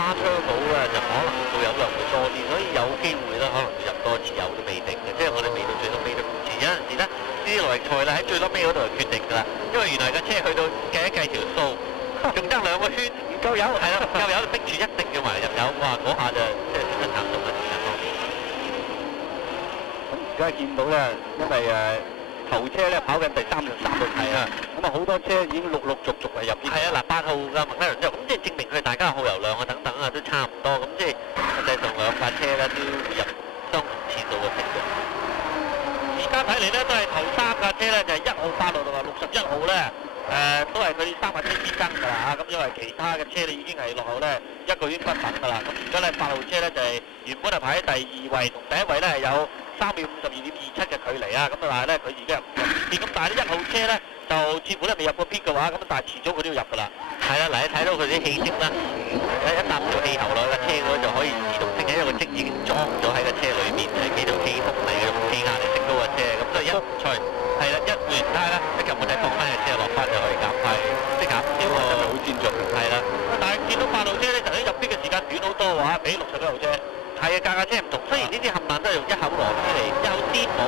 孖 turbo 咧就可能會有量會多啲，所以有機會咧可能會入多次油都未定嘅，即係我哋未到最多尾都唔知。有陣時咧呢啲耐力賽咧喺最多尾嗰度就決定㗎啦，因為原來架車去到計一計條數，仲爭2個圈唔夠油，係啦唔夠油就逼住一定要埋入油，哇嗰下就即係損失慘重啦時間方面。咁而家見到咧，因為頭車咧跑緊第3輪3輪係啊，咁啊好多車已經陸續係入。係啊，嗱8號嘅麥拉倫之後，咁即係證明佢哋大家耗油量啊等等啊都差唔多，咁即係實際上兩架車咧都入相同次數嘅程度。而家睇嚟咧都係頭3架車咧就係1號8號同埋61號咧，都係佢3架車之爭㗎啦嚇，咁因為其他嘅車咧已經係落後咧1個圈不等㗎啦，咁而家咧8號車咧就係原本係排喺第2位，同第1位咧係有3秒52.27嘅距離啊，咁但係咧佢而家入邊，咁但係呢1號車咧就似乎咧未入過 pit 嘅話，咁但係遲早佢都要入㗎啦。係啦，嗱你睇到佢啲氣息啦，一搭條氣喉落去架車嗰度就可以自動升起，因為個積已經裝咗喺個車裏面，係幾條氣風嚟嘅，氣壓嚟升高架車，咁所以一除係啦，一換完胎啦，一撳個掣放翻架車落翻就可以減快，即減少個好戰術。係啦，但係見到8號車咧，就喺入 pit 嘅時間短好多喎，比61號車。係啊，架車唔同，雖然呢啲冚唪唥都係用一口螺絲嚟一口顛帽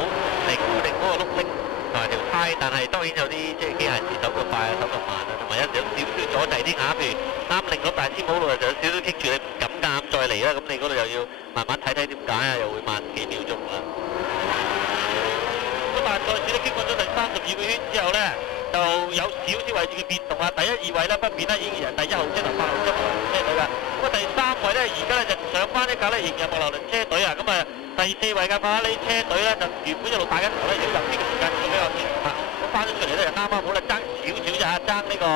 嚟固定嗰個碌鈴同埋條胎，但係當然有啲即係機械師手腳快啊、手腳慢啊，同埋有少少阻滯啲牙，譬如啱擰咗大師帽路就有少少棘住，你唔敢夾硬再嚟啦，咁你嗰度又要慢慢睇睇點解啊，又會慢幾秒鐘啦。咁但係賽事咧經過咗第32個圈之後咧，就有少少位置嘅變動啊，第1、2位咧不變啦，依然係第1號車同8號車麥拿倫車隊㗎。咁啊第3位咧，而家咧就上翻一架咧，仍然係麥拿倫車隊啊。咁啊第4位嘅法拉利車隊咧，就原本一路打緊頭咧，如果入邊嘅時間比較長啊，咁翻咗出嚟咧就啱啱好啦，爭少少啫嚇，爭呢個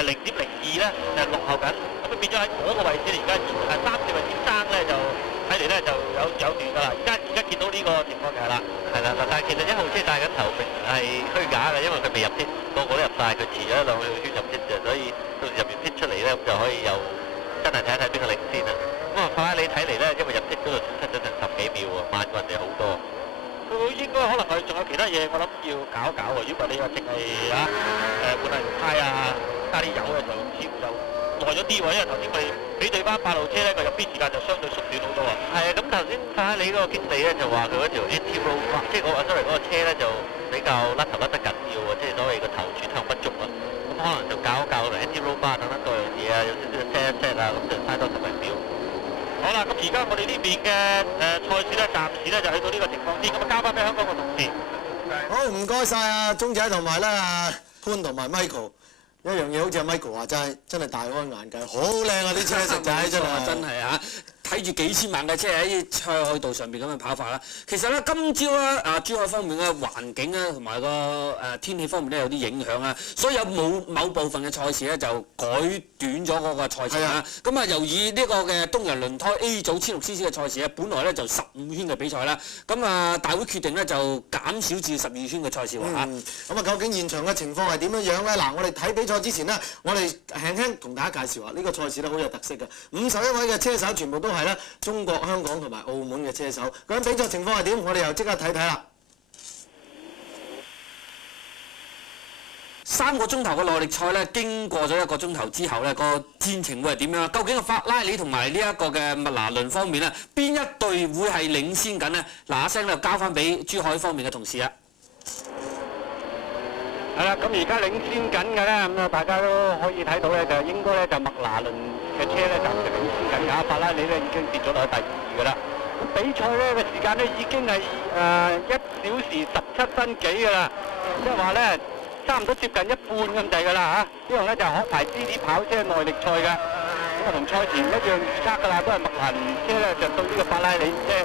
0.02咧就落後緊。咁啊變咗喺嗰個位置，而家3、4位先爭咧就睇嚟咧就有段㗎啦。而家見到呢個情況就係啦，係啦，但係其實1號車帶緊頭並係虛假嘅，因為佢未入 pit，個個都入晒，佢遲咗2個圈入 pit 啫，所以到時入完 pit 出嚟咧，咁就可以又真係睇一睇邊個領先啊！咁啊，法拉利睇嚟咧，因為入 pit 嗰度損失咗成10幾秒喎，慢過人哋好多。佢應該可能係仲有其他嘢，我諗要搞一搞喎。如果你話淨係換下條胎啊，加啲油啊，就似乎就耐咗啲喎。因為頭先佢比對翻8號車咧，個入 pit 時間就相對縮短好多啊。係啊，咁頭先法拉利嗰個經理咧就話佢嗰條 anti-roll bar，即係sorry 嗰個車咧就比較甩頭甩得緊要喎，即係所謂個頭轉向不足啊。咁可能就搞一搞嚟 anti-roll bar 等等各樣嘢啊，有少少 set 啊，咁就嘥多10零秒。好啦，咁而家我哋呢邊嘅賽事咧，暫時咧就去到呢個情況先，咁啊交翻俾香港嘅同事。好，唔該晒啊，鐘仔同埋咧阿潘同埋 Michael。一樣嘢好似阿 Michael 話齋，真係大開眼界，好靚啊啲車食仔真係。真係啊！睇住幾千萬嘅車喺賽道上邊咁樣跑法啦。其實咧，今朝咧珠海方面嘅環境咧同埋個天氣方面咧有啲影響啊，所以有某部分嘅賽事咧就改短咗嗰個賽程啦。咁啊，由於呢個嘅東洋輪胎 A 組1600cc 嘅賽事咧，本來咧就15圈嘅比賽啦，咁啊大會決定咧就減少至12圈嘅賽事喎嚇。咁啊，究竟現場嘅情況係點樣樣咧？嗱，我哋睇比賽之前呢，我哋輕輕同大家介紹下呢個賽事咧好有特色嘅，51位嘅車手全部都係咧中國、香港同埋澳門嘅車手。咁比賽情況係點？我哋又即刻睇睇啦。3個鐘頭嘅耐力賽咧，經過咗1個鐘頭之後咧，個戰情會係點樣？究竟個法拉利同埋呢一個嘅麥拿倫方面咧，邊一隊會係領先緊呢？嗱一聲咧，交翻俾珠海方面嘅同事啊！係啦，咁而家領先緊嘅咧，咁啊大家都可以睇到咧，就應該咧就麥拿倫嘅車咧暫時領先緊㗎，法拉利咧已經跌咗落去第2㗎啦。咁比賽咧嘅時間咧已經係1小時17分幾㗎啦，即係話咧差唔多接近一半咁滯㗎啦嚇。呢樣咧就係可排 GT 跑車耐力賽㗎，咁啊同賽前一樣預測㗎啦，都係麥拿倫車咧就對呢個法拉利車。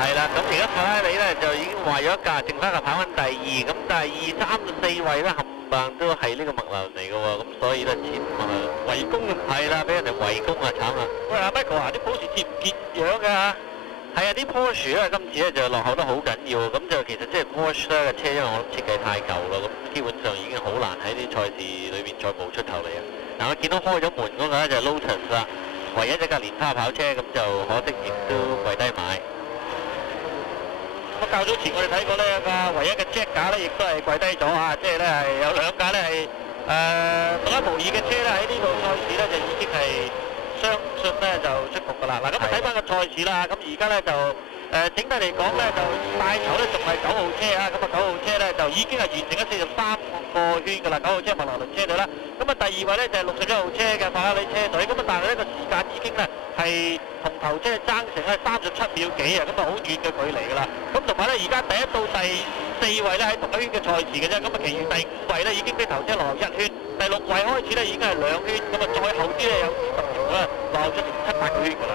係啦，咁而家法拉利咧就已經壞咗一架，剩翻個跑緊第2，咁第2、3到4位咧冚唪唥都係呢個麥拿倫嚟嘅喎，咁所以咧前圍攻啊，係啦，俾人哋圍攻啊，慘啦！喂，阿 Michael 話啲 Porsche 接唔見樣㗎嚇？係啊，啲 Porsche 咧今次咧就落後得好緊要，咁就其實即係 Porsche 咧嘅車，因為我諗設計太舊啦，咁基本上已經好難喺啲賽事裏邊再冒出頭嚟啊！嗱，我見到開咗門嗰個咧就係 Lotus 啦，唯一一架蓮花跑車，咁就可惜亦都跪低買。咁較早前我哋睇過呢個唯一嘅 Jack 架咧，亦都係跪低咗啊！即係咧係有2架咧係獨一無二嘅車咧喺呢度賽事咧就已經係相信咧就啦。嗱，咁啊睇翻個賽事啦，咁而家咧就整體嚟講咧就帶頭咧仲係9號車啊，咁啊9號車咧就已經係完成咗43個圈㗎啦，9號車麥拿倫車隊啦。咁啊第二位咧就係61號車嘅法拉利車隊，咁啊但係呢個時間已經咧係同頭車爭成咧37秒幾啊，咁啊好遠嘅距離㗎啦。咁同埋咧而家第一到第4位咧喺同一圈嘅賽事嘅啫，咁啊其餘第5位咧已經俾頭車落後1圈，第6位開始咧已經係2圈，咁啊再後啲咧有10條咧落後咗成7、8個圈㗎啦。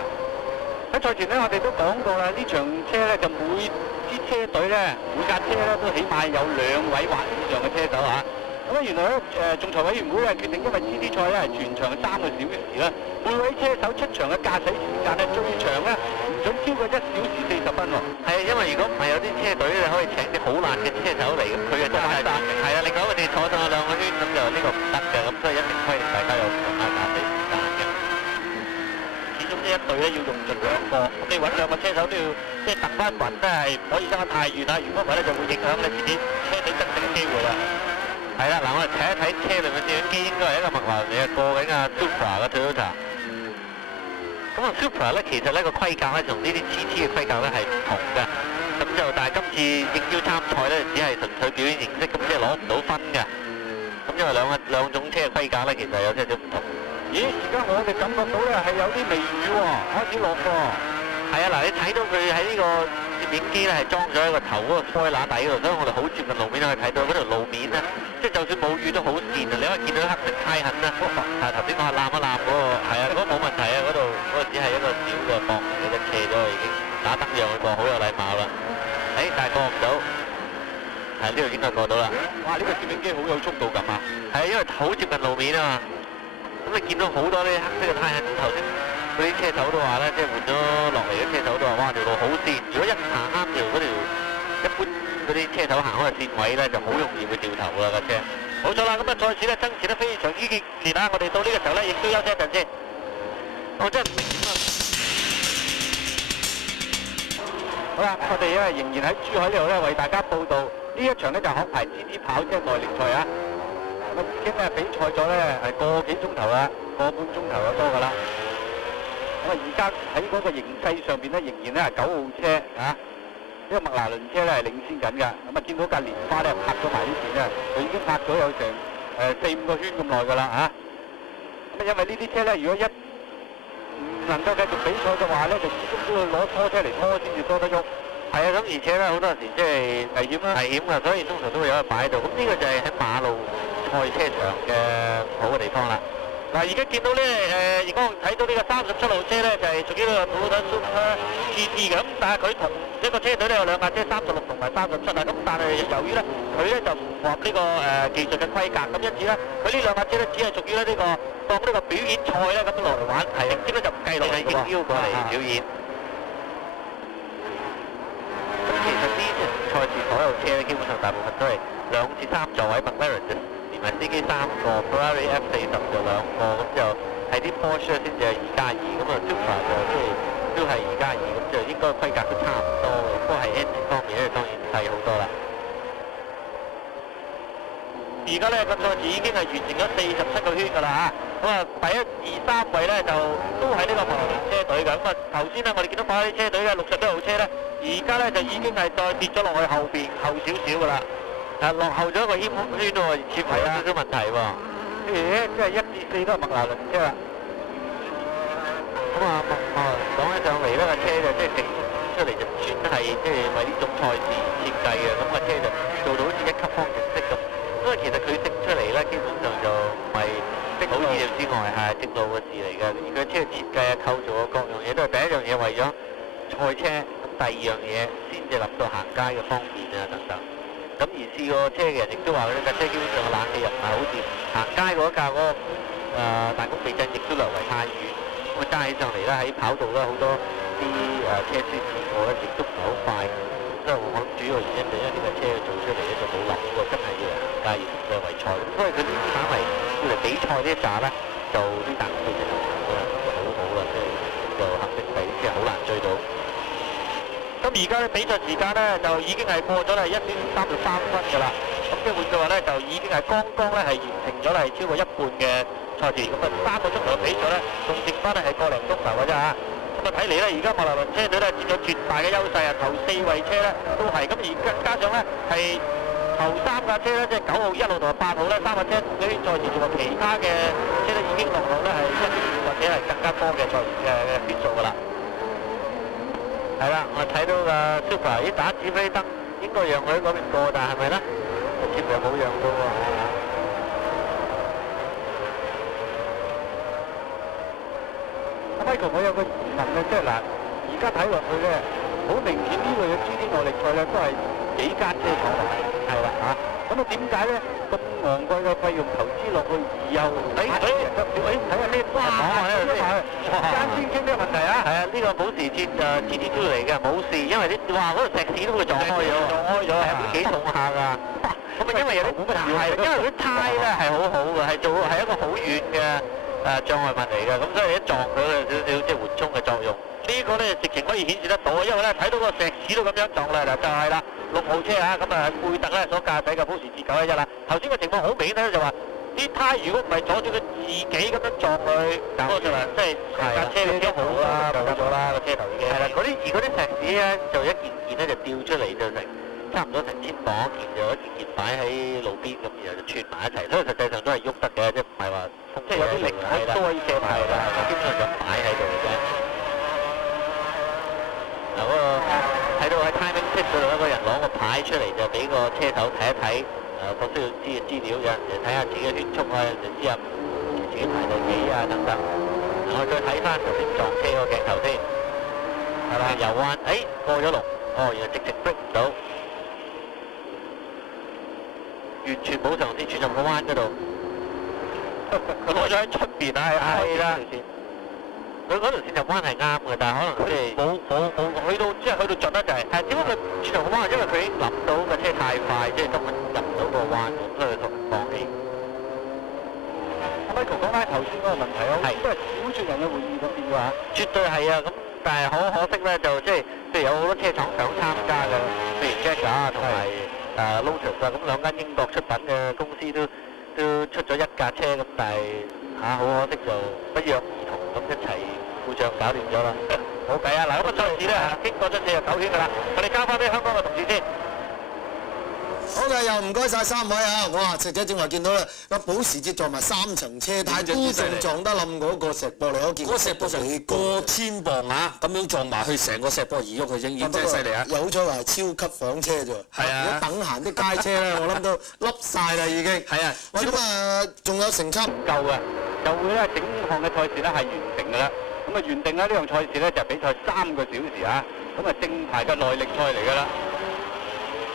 喺賽前咧，我哋都講過啦，呢場車咧就每支車隊咧，每架車咧都起碼有2位或以上嘅車手嚇。咁啊，原來咧仲裁委員會係決定，因為 GT 賽咧係全場3個小時啦，每位車手出場嘅駕駛時間咧最長咧唔準超過1小時40分喎。係啊，因為如果唔係有啲車隊咧可以請啲好爛嘅車手嚟，咁佢就真係係啊，另外佢哋坐上去2個圈，咁就呢個唔得嘅，咁所以一定規定大家有長嘅駕駛時間嘅。始終呢一隊咧要用盡2個，咁你揾2個車手都要即係突翻雲，真係唔可以爭得太遠啦。如果唔係咧，就會影響你自己車隊得勝嘅機會啦。係啦，嗱我哋睇一睇車輛嘅攝影機，應該係一個麥拿倫嘅過緊啊 Supra 嘅 Toyota。咁啊 Supra 咧，其實呢個規格咧同呢啲 GT 嘅規格咧係唔同嘅。咁就但係今次應邀參賽咧，只係純粹表演形式，咁即係攞唔到分嘅。咁因為兩種車嘅規格咧，其實有少少唔同。咦，而家我哋感覺到咧係有啲微雨喎，開始落喎。係啊，嗱你睇到佢喺呢個攝影機咧係裝咗喺個頭嗰個胎乸底嗰度，所以我哋好接近路面可以睇到嗰條路面咧，即係就算冇雨都好跣啊！你可以見到黑色胎痕啦。係頭先我係攬一攬嗰個，係啊，嗰個冇問題啊，嗰度只係一個小嘅駁嘅啫，斜咗已經打燈讓佢過，好有禮貌啦。但係過唔到，係呢度應該過到啦。哇！呢個攝影機好有速度感啊！係因為好接近路面啊嘛，咁你見到好多啲黑色嘅胎痕，頭先嗰啲車手都話咧，即係換咗落嚟嘅車手都話，哇條路好跣，如果一行啱條嗰條一般嗰啲車手行開嘅線位咧，就好容易會掉頭㗎架車。冇錯啦，咁啊賽事咧爭持得非常之激烈啦，我哋到呢個時候咧亦都休息一陣先。我真係唔明點啊！好啦，我哋咧仍然喺珠海呢度咧為大家報道呢一場咧就係殼牌 GT 跑車耐力賽啊！咁已經咧比賽咗咧係個幾鐘頭啦，個半鐘頭有多㗎啦。咁啊而家喺嗰個形勢上邊咧，仍然咧係9號車啊，呢個麥拿倫車咧係領先緊㗎。咁啊見到架蓮花咧拍咗埋呢邊咧，佢已經拍咗有成4、5個圈咁耐㗎啦嚇。咁啊因為呢啲車咧，如果唔能夠繼續比賽嘅話咧，就始終都要攞拖車嚟拖先至多得喐。係啊，咁而且咧好多時即係危險啦，危險㗎，所以通常都會有人擺喺度。咁呢個就係喺馬路賽車場嘅好嘅地方啦。嗱，而家見到咧如果睇到呢個37號車咧，就係屬於呢個 Toyota Supra GT 嘅。咁但係佢同一個車隊咧有2架車36同埋37啊。咁但係由於咧佢咧就唔符合呢個技術嘅規格，咁因此咧佢呢2架車咧只係屬於咧呢個當呢個表演賽咧咁落嚟玩，係直接咧就唔計落嚟嘅喎。邀過嚟表演。咁其實呢場賽事所有車咧，基本上大部分都係2至3座位 McLaren 就連埋司機3個 ，Ferrari F40 就2個，咁就係啲 Porsche 先至係2+2，咁啊 Supra 就即係都係2+2，咁就應該規格都差唔多嘅，不過係 engine 方面咧當然細好多啦。而家咧個賽事已經係完成咗47個圈㗎啦嚇，咁啊第1、2、3位咧就都係呢個麥拿倫車隊㗎，咁啊頭先咧我哋見到法拉利車隊嘅61號車咧，而家咧就已經係再跌咗落去後邊後少少㗎啦，落後咗一個圈喎，似乎有少少問題喎。即係1至4都係麥拿倫車啦。咁啊講起上嚟呢個車就即係整出嚟就專係即係為呢種賽事設計嘅，咁個車就做到好似1級方程式咁。因為其實佢整出嚟咧，基本上就唔係好意料之外係正路嘅事嚟嘅。而佢車嘅設計啊、構造啊各樣嘢都係第一樣嘢為咗賽車，咁第二樣嘢先至諗到行街嘅方便啊等等。咁而試過車嘅人亦都話佢架車基本上個冷氣又唔係好掂，行街嗰架嗰個彈弓避震亦都略為太遠，咁加起上嚟咧喺跑道咧好多啲車先試過咧，亦都唔係好快。即係我諗主要原因就因為呢架車做出嚟咧就冇諗過真係要嚟行街，要嚟為賽，所以佢呢啲反為要嚟比賽呢一紮咧，就啲彈弓避震就好好啦，即係就肯定係即係好難追到。咁而家咧比賽時間咧就已經係過咗係1小時33分㗎啦。咁即係換句話咧，就已經係剛剛咧係完成咗係超過一半嘅賽事。咁啊3個鐘頭嘅比賽咧，仲剩翻係個零鐘頭㗎啫嚇。咁啊睇嚟咧，而家麥拿倫車隊咧佔咗絕大嘅優勢啊！頭4位車咧都係咁，而加上咧係頭3架車咧，即係9號、1號同埋8號咧3架車同嗰啲賽事仲有其他嘅車咧已經落後咧係1或者係更加多嘅賽嘅圈數㗎啦。係啦，我睇到個 Super 啲打指揮燈應該讓佢嗰邊過，但係咪咧？似乎又冇讓到喎。Michael， 我有個疑問嘅，即係嗱，而家睇落去咧，好明顯呢個嘅 GT 耐力賽咧都係幾間車廠嚟，係啦嚇。咁啊點解咧咁昂貴嘅費用投資落去，而又睇下呢哇間先傾呢個問題啊？係啊，呢個保時捷就 GT2 嚟嘅，冇事，因為啲哇嗰個石屎都會撞開咗，係都幾重下㗎。咁啊，因為有啲係，因為啲胎咧係好好嘅，係一個好遠嘅障礙物嚟嘅，咁所以一撞佢有少少即係緩衝嘅作用。呢個咧直情可以顯示得到，因為咧睇到個石屎都咁樣撞啦，就係啦6號車啊，咁啊貝特咧所駕駛嘅保時捷911啦。頭先個情況好明顯咧，就話啲胎如果唔係阻住佢自己咁樣撞佢，嗰個就話即係架車嘅車頭啦，冇咗啦個車頭已經。係啦，而嗰啲石屎咧就一件件咧就掉出嚟就成差唔多成千磅一件，就一件件擺喺路邊咁，然後就串埋一齊，所以實際上都係喐得嘅，即係唔係話即係有啲力都可以卸埋啦，基本上就擺喺度嘅啫。嗱嗰個睇到喺 timing tip 嗰度一個人攞個牌出嚟就俾個車手睇一睇，個需要知嘅資料，有人就睇下自己嘅圈速啊，有人就知下自己排到幾啊等等。我再睇翻頭先撞車個鏡頭先，係啦，右彎，過咗龍，原來直直 break 唔到，完全冇嘗試轉入個彎嗰度，佢攞咗喺出邊啊，係啦。佢嗰條線入彎係啱嘅，但係可能佢哋冇去到，即係去到盡得滯。係只不過佢轉頭個彎，因為佢已經諗到個車太快，即係根本入唔到個彎，所以佢放棄。Michael 講翻頭先嗰個問題咯，都係少數人嘅會議嗰邊嘅話，絕對係啊！咁但係好可惜咧，就即係譬如有好多車廠想參加嘅，譬如 Jaguar 啊同埋Lotus 啊，咁兩間英國出品嘅公司都出咗一架車咁，但係好可惜就不約而同咁一齊故障搞掂咗啦。冇計啊！嗱，咁個賽事咧經過咗49圈㗎啦，我哋交翻俾香港嘅同事先。好嘅，又唔該晒3位啊！哇，石仔正話見到啦，個保時捷撞埋3層車胎，都仲撞得冧嗰個石壆，你可見嗰個石壆成過千磅啊！咁樣撞埋去成個石壆移喐佢已經真係犀利啊！又好彩話係超級房車啫，係啊！如果等閒啲街車咧，我諗都笠晒啦已經。係啊，咁啊，仲有成績夠嘅，就會咧整項嘅賽事咧係完成㗎啦。咁啊原定咧呢項賽事咧就比賽3個小時啊，咁啊正牌嘅耐力賽嚟㗎啦。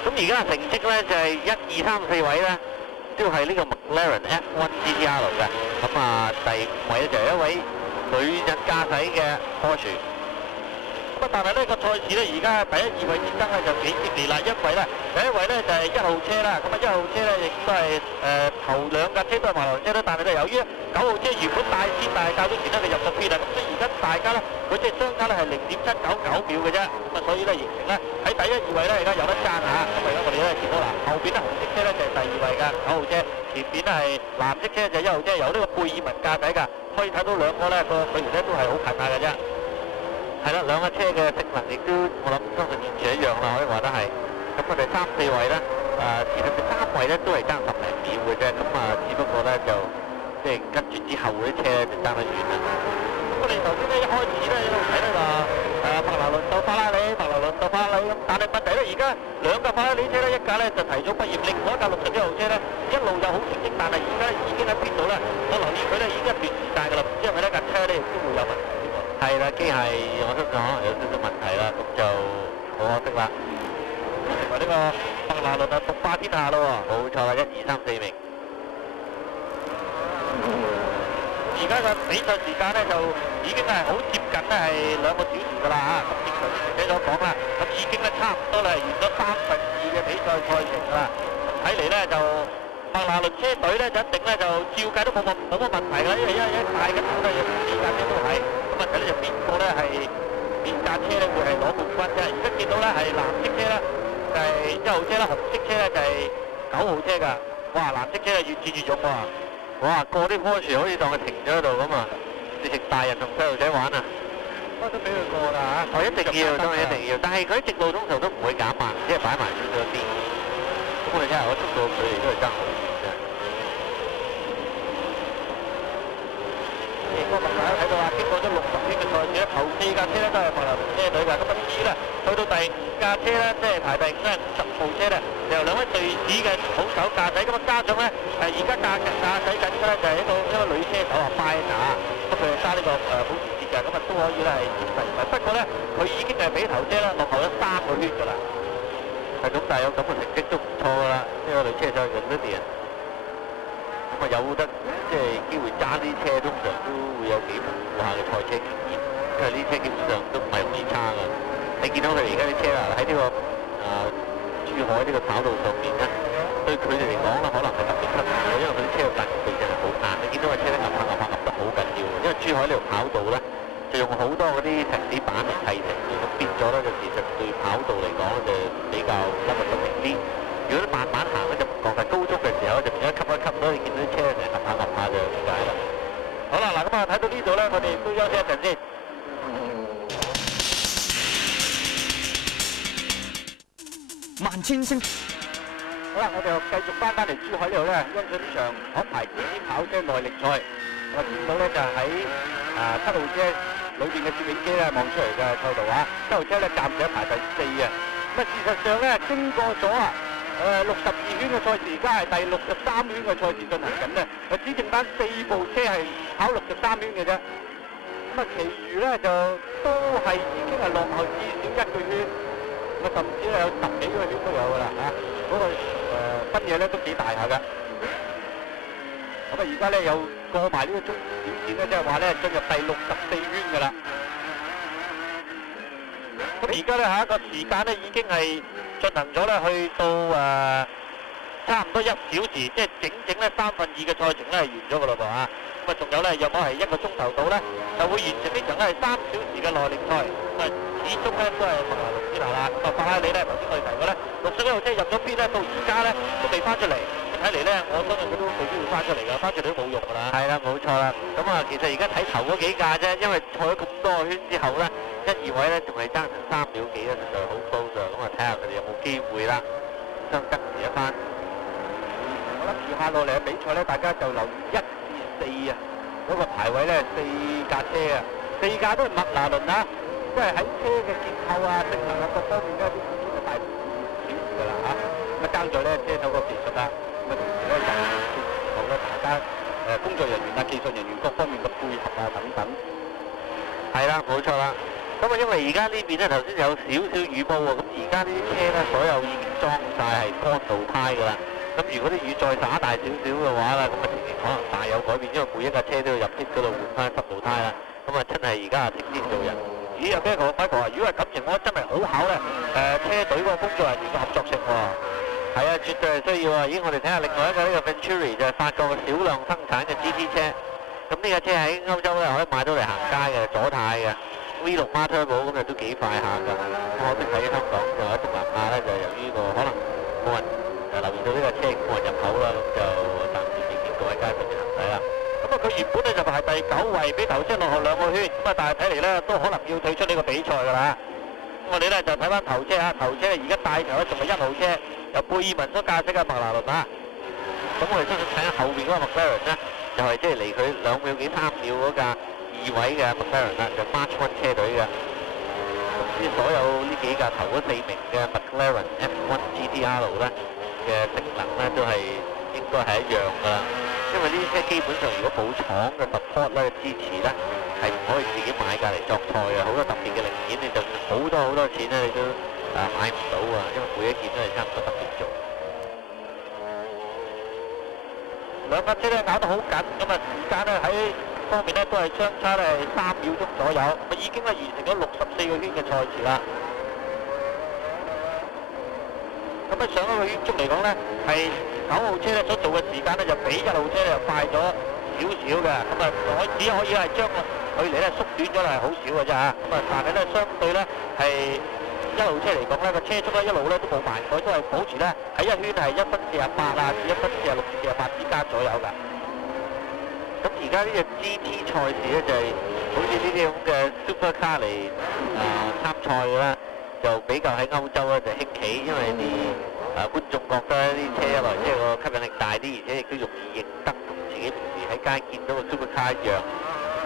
咁而家嘅成績咧就係1、2、3、4位咧都係呢個 McLaren F1 GTR 嘅，咁啊第5位咧就係一位女人駕駛嘅 Porsche。咁但係呢個賽事咧而家第1、2位之爭咧就幾激烈啦，因為咧第一位咧就係1號車啦，咁啊1號車咧亦都係頭2架車都係麥拿倫車啦，但係咧由於9號車原本帶先，但係較早前咧佢入咗 pit 啦，咁所以而家大家咧佢即係相差咧係0.799秒嘅啫，咁啊所以咧形成咧喺第1、2位咧而家有得爭嚇，咁而家我哋咧見到啦，後邊咧紅色車咧就係第2位嘅9號車，前邊咧係藍色車就係1號車，由呢個貝爾文駕駛㗎，可以睇到兩個咧個距離咧都係好近下嘅啫。係啦，兩架車嘅性能亦都我諗相信完全一樣啦，可以話得係。咁我哋3、4位咧，其實第3位咧都係爭10零秒嘅啫，咁只不過咧就即係跟住之後嗰啲車咧就爭得遠啦。咁我哋頭先咧一開始咧一路睇咧話麥拿倫鬥法拉利，麥拿倫鬥法拉利咁，但係問題咧而家兩架法拉利車咧一架咧就提早畢業，另外一架61號車咧一路有好成績，但係而家已經喺邊度咧？我留意佢咧已經一段時間㗎啦，因為呢架車咧亦都會有問題。係啦，機械我相信可能有少少問題啦，咁就好可惜啦。成為呢個麥拿倫啊獨霸天下咯喎，冇錯啦，1、2、3、4名。而家嘅比賽時間咧就已經係好接近咧係2個小時㗎啦嚇，咁正常啲記者所講啦，咁已經咧差唔多啦，完咗2/3嘅比賽賽程㗎啦。睇嚟咧就麥拿倫車隊咧就一定咧就照計都冇乜問題㗎，因為一大嘅頭咧有4架車都係。問題咧就邊個咧係邊架車咧會係攞冠軍啫？而家見到咧係藍色車咧就係1號車啦，紅色車咧就係9號車㗎。哇！藍色車係越戰越勇喎！哇！過啲 Porsche好似當佢停咗喺度咁啊！直情大人同細路仔玩啊！都俾佢過啦嚇。一定要，當然一定要，但係佢啲直路通常都唔會減慢，即係擺埋少少邊。咁我哋睇下個速度距離都係爭好遠嘅。個麥大家睇到啊，經過咗60圈嘅賽事咧，頭4架車咧都係麥拿倫車隊㗎。咁啊，至於咧去到第5架車咧，即係排第5咧50號車咧，就由兩位隊士嘅好手駕駛。咁啊，加上咧而家駕駛緊嘅咧就係一個女車手啊，拜娜。咁佢係揸呢個保時捷㗎，咁啊都可以咧係佔第2位。不過咧，佢已經係比頭車咧落後咗3個圈㗎啦。係咁，但係有咁嘅成績都唔錯㗎啦。呢個女車手係 Lilian。咁啊有得即係機會揸啲車，通常都會有幾豐富下嘅賽車經驗，因為呢車基本上都唔係容易差㗎。你見到佢哋而家啲車啊，喺呢個珠海呢個跑道上面咧，對佢哋嚟講咧，可能係特別辛苦嘅，因為佢啲車嘅間距真係好硬。你見到個車咧揼得好緊要，因為珠海呢條跑道咧就用好多嗰啲石屎板嚟砌成嘅，咁變咗咧就其實對跑道嚟講就比較凹凸不平啲。如果慢慢行咧就唔覺，但高速嘅時候就變咗吸一吸，所以見到啲車成日揼下就點解啦？好啦，嗱咁啊睇到呢度咧，我哋都休息一陣先。萬千星。好啦，我哋繼續翻嚟珠海呢度咧，欣賞呢場可排子跑車耐力賽。我見到咧就喺7號車裏邊嘅攝影機咧望出嚟嘅賽道啊，7號車咧暫時排第4啊。咁啊事實上咧經過咗62圈嘅賽事，而家係第63圈嘅賽事進行緊咧，只剩翻4部車係跑63圈嘅啫。咁啊，其餘咧就都係已經係落後至少1個圈。咁甚至咧有10幾個圈都有㗎啦嚇，嗰個分野咧都幾大下㗎。咁啊，而家咧又過埋呢個終點線咧，即係話咧進入第64圈㗎啦。咁而家咧下一個時間咧已經係進行咗咧，去到差唔多1小時，即係整咧2/3嘅賽程咧係完咗㗎啦噃啊！咁啊，仲有咧約莫係1個鐘頭到咧，就會完成呢場咧係3小時嘅耐力賽。咁啊，始終咧都係麥拿倫之流啦。咁啊，法拉利咧頭先我哋提過咧，61號車入咗邊咧，到而家咧都未翻出嚟。睇嚟咧，我相信佢都未必會翻出嚟㗎，翻出嚟都冇用㗎啦。係啦，冇錯啦。咁啊，其實而家睇頭嗰幾架啫，因為賽咗咁多個圈之後咧，1、2位咧仲係爭成3秒幾咧，實在好 close 啊。咁啊，睇下佢哋有冇機會啦，相得時一番。我諗住下落嚟嘅比賽咧，大家就留意1至4啊，嗰個排位咧4架車啊，4架都係麥拿倫啊，即係喺車嘅結構啊、性能啊各方面咧都已經係大小㗎啦嚇。咁啊爭在咧車手個技術啊，咁啊同時咧人員同咧大家工作人員啊、技術人員各方面嘅配合啊等等。係啦，冇錯啦。咁啊，因為而家呢邊咧頭先有少少雨波喎，咁而家呢啲車咧所有已經裝晒係乾道胎㗎啦。咁如果啲雨再灑大少少嘅話啦，咁啊情形可能大有改變，因為每一架車都要入 pit 嗰度換翻濕道胎啦。咁啊真係而家啊晴天做人。咦？有咩講？輝哥話：如果係咁情況，真係好考咧車隊嗰個工作人員嘅合作性喎。係啊，絕對係需要啊！咦，我哋睇下另外一個呢個 Venturi 就係法國嘅少量生產嘅 GT 車。咁呢架車喺歐洲咧可以買到嚟行街嘅，左軚嘅 V6 孖 turbo 咁就都幾快下㗎。可惜喺香港就喺東南亞咧，就由於個可能冇人留意到呢架車冇人入口啦，咁就暫時未見過喺街上面行駛啦。咁啊，佢原本咧就排第9位，比頭先落後2個圈。咁啊，但係睇嚟咧都可能要退出呢個比賽㗎啦。咁我哋咧就睇翻頭車啊，頭車而家帶頭咧仲係1號車，由貝爾文所駕駛嘅麥拿倫啊。咁我哋相信睇下後邊嗰個 McLaren 咧，就係即係離佢2秒幾3秒嗰架2位嘅 McLaren 啦，就 March 1車隊嘅。咁所有呢幾架頭嗰4名嘅 McLaren F1 GTR 咧嘅性能咧都係應該係一樣㗎啦。因為呢啲車基本上如果冇廠嘅 support 咧支持咧，係唔可以自己買架嚟作賽嘅。好多特別嘅零件，你就算好多錢咧，你都買唔到啊！因為每一件都係差唔多特別做。兩架車咧咬得好緊，咁啊時間咧喺方面咧都係相差咧3秒鐘左右，咁已經係完成咗64個圈嘅賽事啦。咁啊上一個圈速嚟講咧，係9號車咧所做嘅時間咧就比1號車咧就快咗少少嘅，咁啊只可以係將個距離咧縮短咗係好少嘅啫嚇。咁啊但係咧相對咧係1號車嚟講咧個車速咧一路咧都冇慢改，都係保持咧喺1圈係1分48啊至1分46至48之間左右㗎。咁而家呢隻 GT 賽事咧就係好似呢啲咁嘅 Supercar 嚟參賽嘅啦，就比較喺歐洲咧就興起，因為啲觀眾覺得啲車一來即係個吸引力大啲，而且亦都容易認得，同自己平時喺街見到個 Supercar 一樣，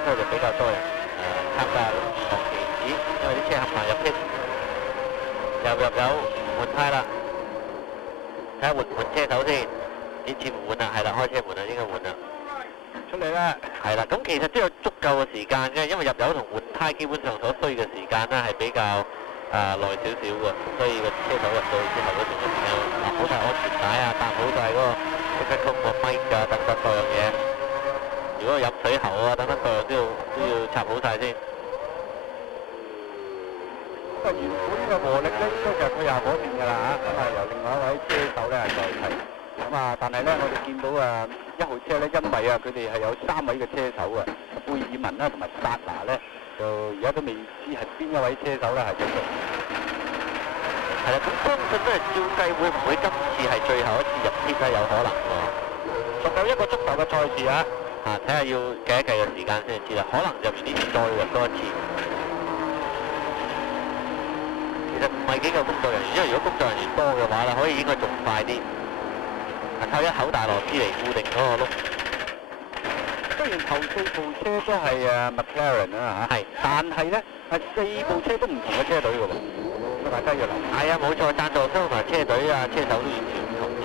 所以就比較多人參加學期指，因為啲車合埋入 pit，入有換胎啦，睇下換唔換車手先，似乎換啦，係啦，開車門啦，應該換啦。出嚟啦，係啦，咁其實都有足夠嘅時間嘅，因為入油同換胎基本上所需嘅時間咧係比較耐少少嘅，所以個車手入到去之後嗰段嘅時間立好晒安全帶啊，搭好晒嗰個即刻通個咪㗎等等各樣嘢。如果飲水喉啊等等各樣都要插好晒先。咁啊原本嘅磨力咧應該就係退下火線㗎啦嚇，咁啊由另外一位車手咧係代替。咁啊，但係咧，我哋見到1號車咧，因為佢哋係有3位嘅車手啊，貝爾文啦同埋薩拿咧，就而家都未知係邊一位車手咧係做到。係啦，咁相信都係照計會唔會今次係最後一次入 pit 咧？有可能喎，仲有1個鐘頭嘅賽事啊！睇下要計一計個時間先知啦，可能入完呢次再入多一次。其實唔係幾夠工作人員，因為如果工作人員多嘅話咧，可以應該仲快啲。靠一口大螺絲嚟固定嗰個轆。雖然頭4部車都係McLaren 啦嚇，係，但係咧4部車都唔同嘅車隊㗎喎，咁大家要留意。係啊，冇錯，贊助商同埋車隊啊，車手都完全唔同嘅。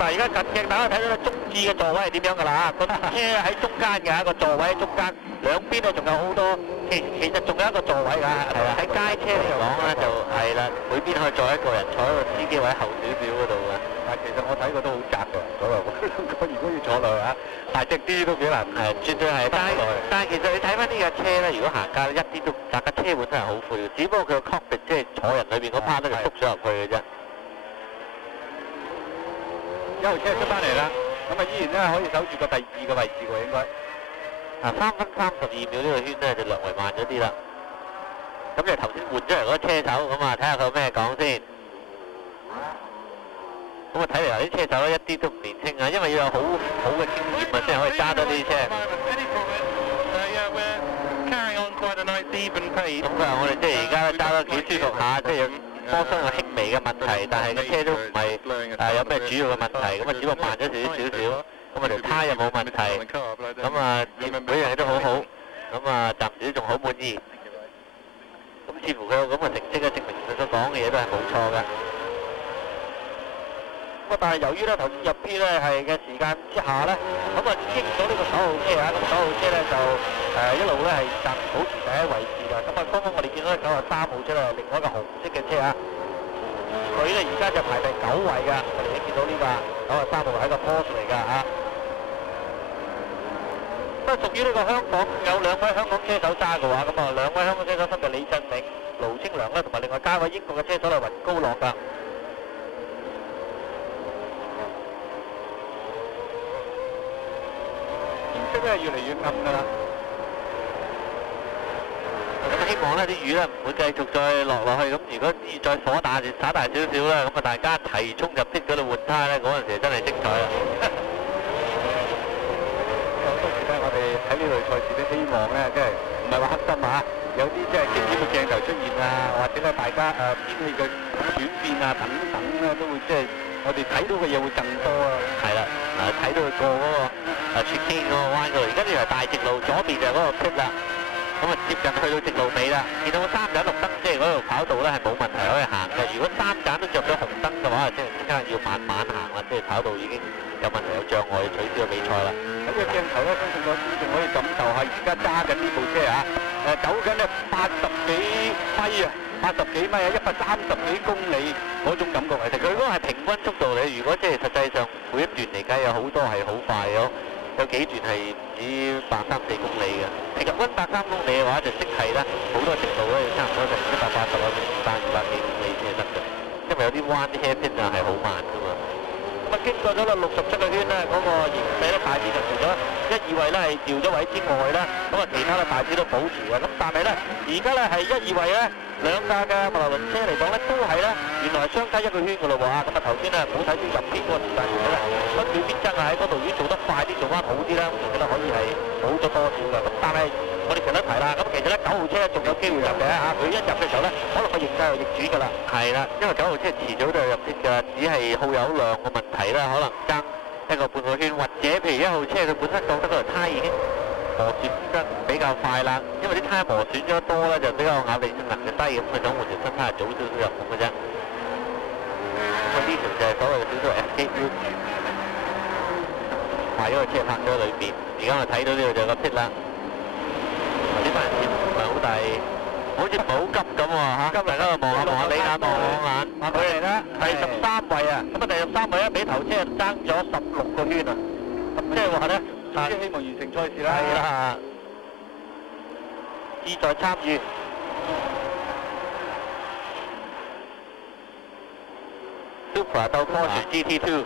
但係而家近鏡大家睇到中置嘅座位係點樣㗎啦？個車喺中間嘅，個座位喺中間，兩邊咧仲有好多，其實仲有一個座位㗎。係啊，喺街車嚟講咧就係啦，每邊可以坐一個人，坐喺個司機位後少少嗰度嘅。但係其實我睇過都好窄嘅，嗰度如果要坐落去啊，大隻啲都幾難。絕對係。但係其實你睇翻呢架車咧，如果行街一啲都，大家車本身係好闊嘅，只不過佢個 cockpit 即係坐人裏邊嗰 part 咧就縮咗入去嘅啫。1號車出翻嚟啦，咁啊依然咧可以守住個第2個位置喎，應該。 3分32秒呢個圈咧就略為慢咗啲啦。咁就頭先換咗嚟嗰個車手，咁啊睇下佢有咩講先。咁啊睇嚟啲車手咧一啲都唔年輕啊，因為要有好好嘅經驗啊，先可以揸到呢啲車。咁啊，我哋即係而家揸得幾舒服下，即係摩箱有輕微嘅問題，但係個車都唔係有咩主要嘅問題，咁啊只不過慢咗少少。咁啊條胎又冇問題，咁啊每樣嘢都好好，咁啊暫時都仲好滿意。咁似乎佢有咁嘅成績咧，證明佢所講嘅嘢都係冇錯嘅。咁啊，但係由於咧頭先入 P 咧係嘅時間之下咧，咁啊經唔到呢個9號車啊，咁9號車咧就一路咧係暫時保持第1位置㗎。咁啊，剛剛我哋見到咧93號車咧，另外一個紅色嘅車啊，佢咧而家就排第9位㗎。我哋已經見到呢個93號係一個 Porsche 嚟㗎嚇。都係屬於呢個香港有2位香港車手揸嘅話，咁啊2位香港車手分別李振銘、盧清良咧，同埋另外加位英國嘅車手係雲高樂㗎。天色咧越嚟越暗㗎啦。咁希望呢啲雨咧唔會繼續再落去，咁如果再火大灑大少少啦，咁啊大家提衝入 pit 嗰度換胎咧，嗰陣時真係精彩啦！好多時咧，我哋睇呢類賽事都希望咧，即係唔係話黑心啊，有啲即係經典嘅鏡頭出現啊，或者咧大家天氣嘅轉變啊等等咧，都會即係我哋睇到嘅嘢會更多啊。係啦，睇到佢過嗰個雪天嗰個彎嗰度，而家呢條大直路，左邊就係嗰個 pit 啦。咁啊接近去到直路尾啦，見到個3盞綠燈，即係嗰條跑道咧係冇問題可以行嘅。如果3盞都着咗紅燈嘅話，即係即刻要慢慢行啦，即係跑道已經有問題有障礙，要取消個比賽啦。咁個鏡頭咧，相信我觀眾可以感受下，而家揸緊呢部車啊，走緊咧80幾米啊，130幾公里嗰種感覺嚟。佢嗰個係平均速度嚟，如果即係實際上每一段嚟計有好多係好快嘅，有幾段係唔止130-140公里嘅。平均130公里嘅話，就即係咧好多直路咧要差唔多成180啊，200幾公里先得嘅，因為有啲彎啲 hairpin 啊係好慢㗎嘛。咁啊經過咗67個圈咧，嗰個形勢咧大致就除咗1、2位咧係掉咗位之外咧，咁啊其他咧大致少都保持嘅。咁但係咧，而家咧係1、2位咧兩架嘅麥拿倫車嚟講咧，都係咧原來係相差1個圈嘅咯喎啊！咁啊頭先咧冇睇到入邊嗰個時間表咧，分秒必爭啊！喺嗰度如果做得快啲，做翻好啲咧，我覺得可以係好咗多少嘅。咁但係我哋成日提啦，咁其實咧9號車仲有機會入嘅嚇，佢一入嘅時候咧，可能個形勢又逆轉㗎啦。係啦，因為9號車遲早都係入邊㗎，只係耗油量嘅問題啦，可能爭1個半個圈，或者譬如1號車佢本身覺得嗰條胎已經磨損得比較快啦，因為啲胎磨損咗多咧，就比較咬地性能就低，咁佢想換條新胎早少少入咁嘅啫。咁呢條就係所謂嘅少少 escape route，壞咗個車泊咗喺裏邊。而家我睇到呢度就個 pit 啦，呢班人唔係好大，好似唔係好急咁喎嚇。急嚟啦，望下望下你眼望我眼，佢嚟啦，第13位啊，咁啊第13位咧比頭車爭咗16個圈啊，咁即係話咧。希望完成賽事啦，係啦，志在參與。Supra 鬥 Porsche GT2，呢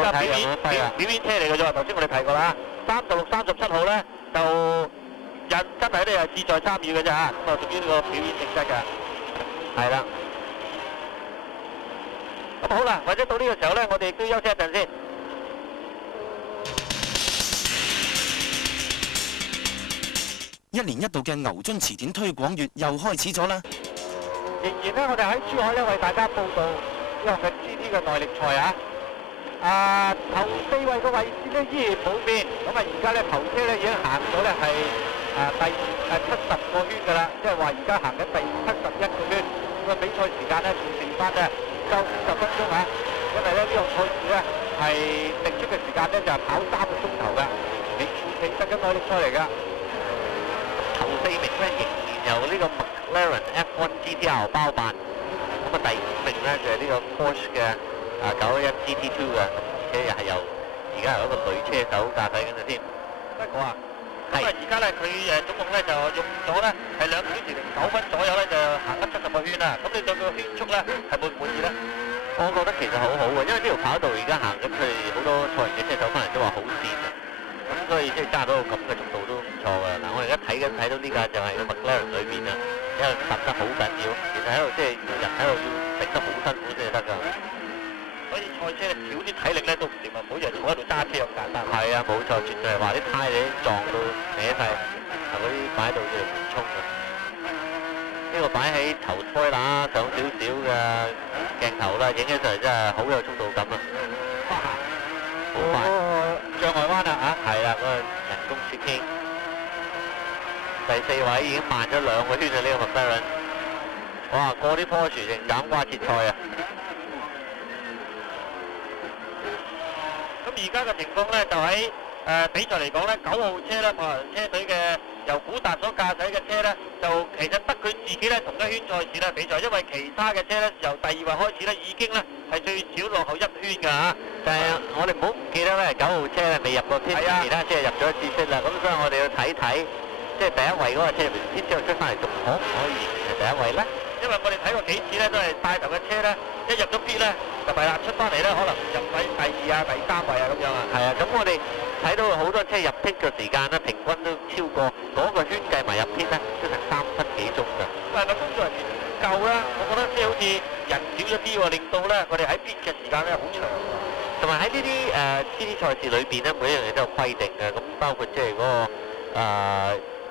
架表演車嚟嘅啫，頭先我哋提過啦。36、37號咧就人真係咧係志在參與嘅啫嚇，咁啊屬於呢個表演性質㗎，係啦。咁好啦，或者到呢個時候咧，我哋亦都休息一陣先。1年1度嘅牛津詞典推廣月又開始咗啦！仍然咧，我哋喺珠海咧為大家報道呢個嘅 GT 嘅耐力賽啊！頭4位嘅位置咧依然冇變，咁啊而家咧頭車咧已經行咗咧係第70個圈㗎啦，即係話而家行緊第71個圈，咁啊比賽時間咧仲剩翻咧唔夠50分鐘嚇，因為咧呢個賽事咧係定出嘅時間咧就係跑3個鐘頭㗎，其實嘅耐力賽嚟㗎。頭4名咧仍然由呢個 McLaren F1 GTR 包辦，咁啊第5名咧就係呢個 Porsche 嘅911 GT2 嘅，而且又係由而家由一個女車手駕駛緊嘅添。不過啊，咁啊而家咧佢總共咧就用咗咧係2小時09分左右咧就行得70個圈啦。咁你對佢個圈速咧係滿唔滿意咧？我覺得其實好好嘅，因為呢條跑道而家行緊，佢哋好多賽型嘅車手翻嚟都話好跣啊。咁所以即係揸到咁嘅速度都唔錯㗎。嗱，我而家睇到呢架就係個 McLaren 裏邊啊，因為揼得好緊要，其實喺度即係人喺度要頂得好辛苦先係得㗎。所以賽車少啲體力咧都唔掂啊，唔好以為坐喺度揸車咁簡單。係啊，冇錯，絕對係話啲胎你撞到歪晒，同嗰啲擺喺度叫做緩衝㗎。呢個擺喺頭胎啦，上少少嘅鏡頭啦，影起上嚟真係好有速度感啊！好快。障礙彎啦嚇，係啦，嗰個人工切傾。第4位已經慢咗2個圈啊！呢個 McLaren，哇，過啲 Porsche 成斬瓜切菜啊！咁而家嘅情況咧，就喺比賽嚟講咧，9號車咧，麥拿倫車隊嘅由古達所駕駛嘅車咧，就其實得佢自己咧同一圈賽事咧比賽，因為其他嘅車咧由第2位開始咧已經咧係最少落後1圈㗎嚇。但係我哋唔好唔記得咧，9號車咧未入過 pit，其他車入咗一次 pit啦，咁所以我哋要睇睇，即係第1位嗰個車入 pit 之後出翻嚟，仲可唔可以係第1位咧？因為我哋睇過幾次咧，都係帶頭嘅車咧，一入咗 pit 咧就係啦，出翻嚟咧可能入喺第2啊、第3位啊咁樣啊。係啊，咁我哋睇到好多車入 pit 嘅時間咧，平均都超過嗰個圈計埋入 pit 咧，都成3分幾鐘㗎。但係個工作人員夠啦，我覺得即係好似人少咗啲喎，令到咧我哋喺 pit 嘅時間咧好長。同埋喺呢啲GT 賽事裏邊咧，每一樣嘢都有規定嘅，咁包括即係嗰個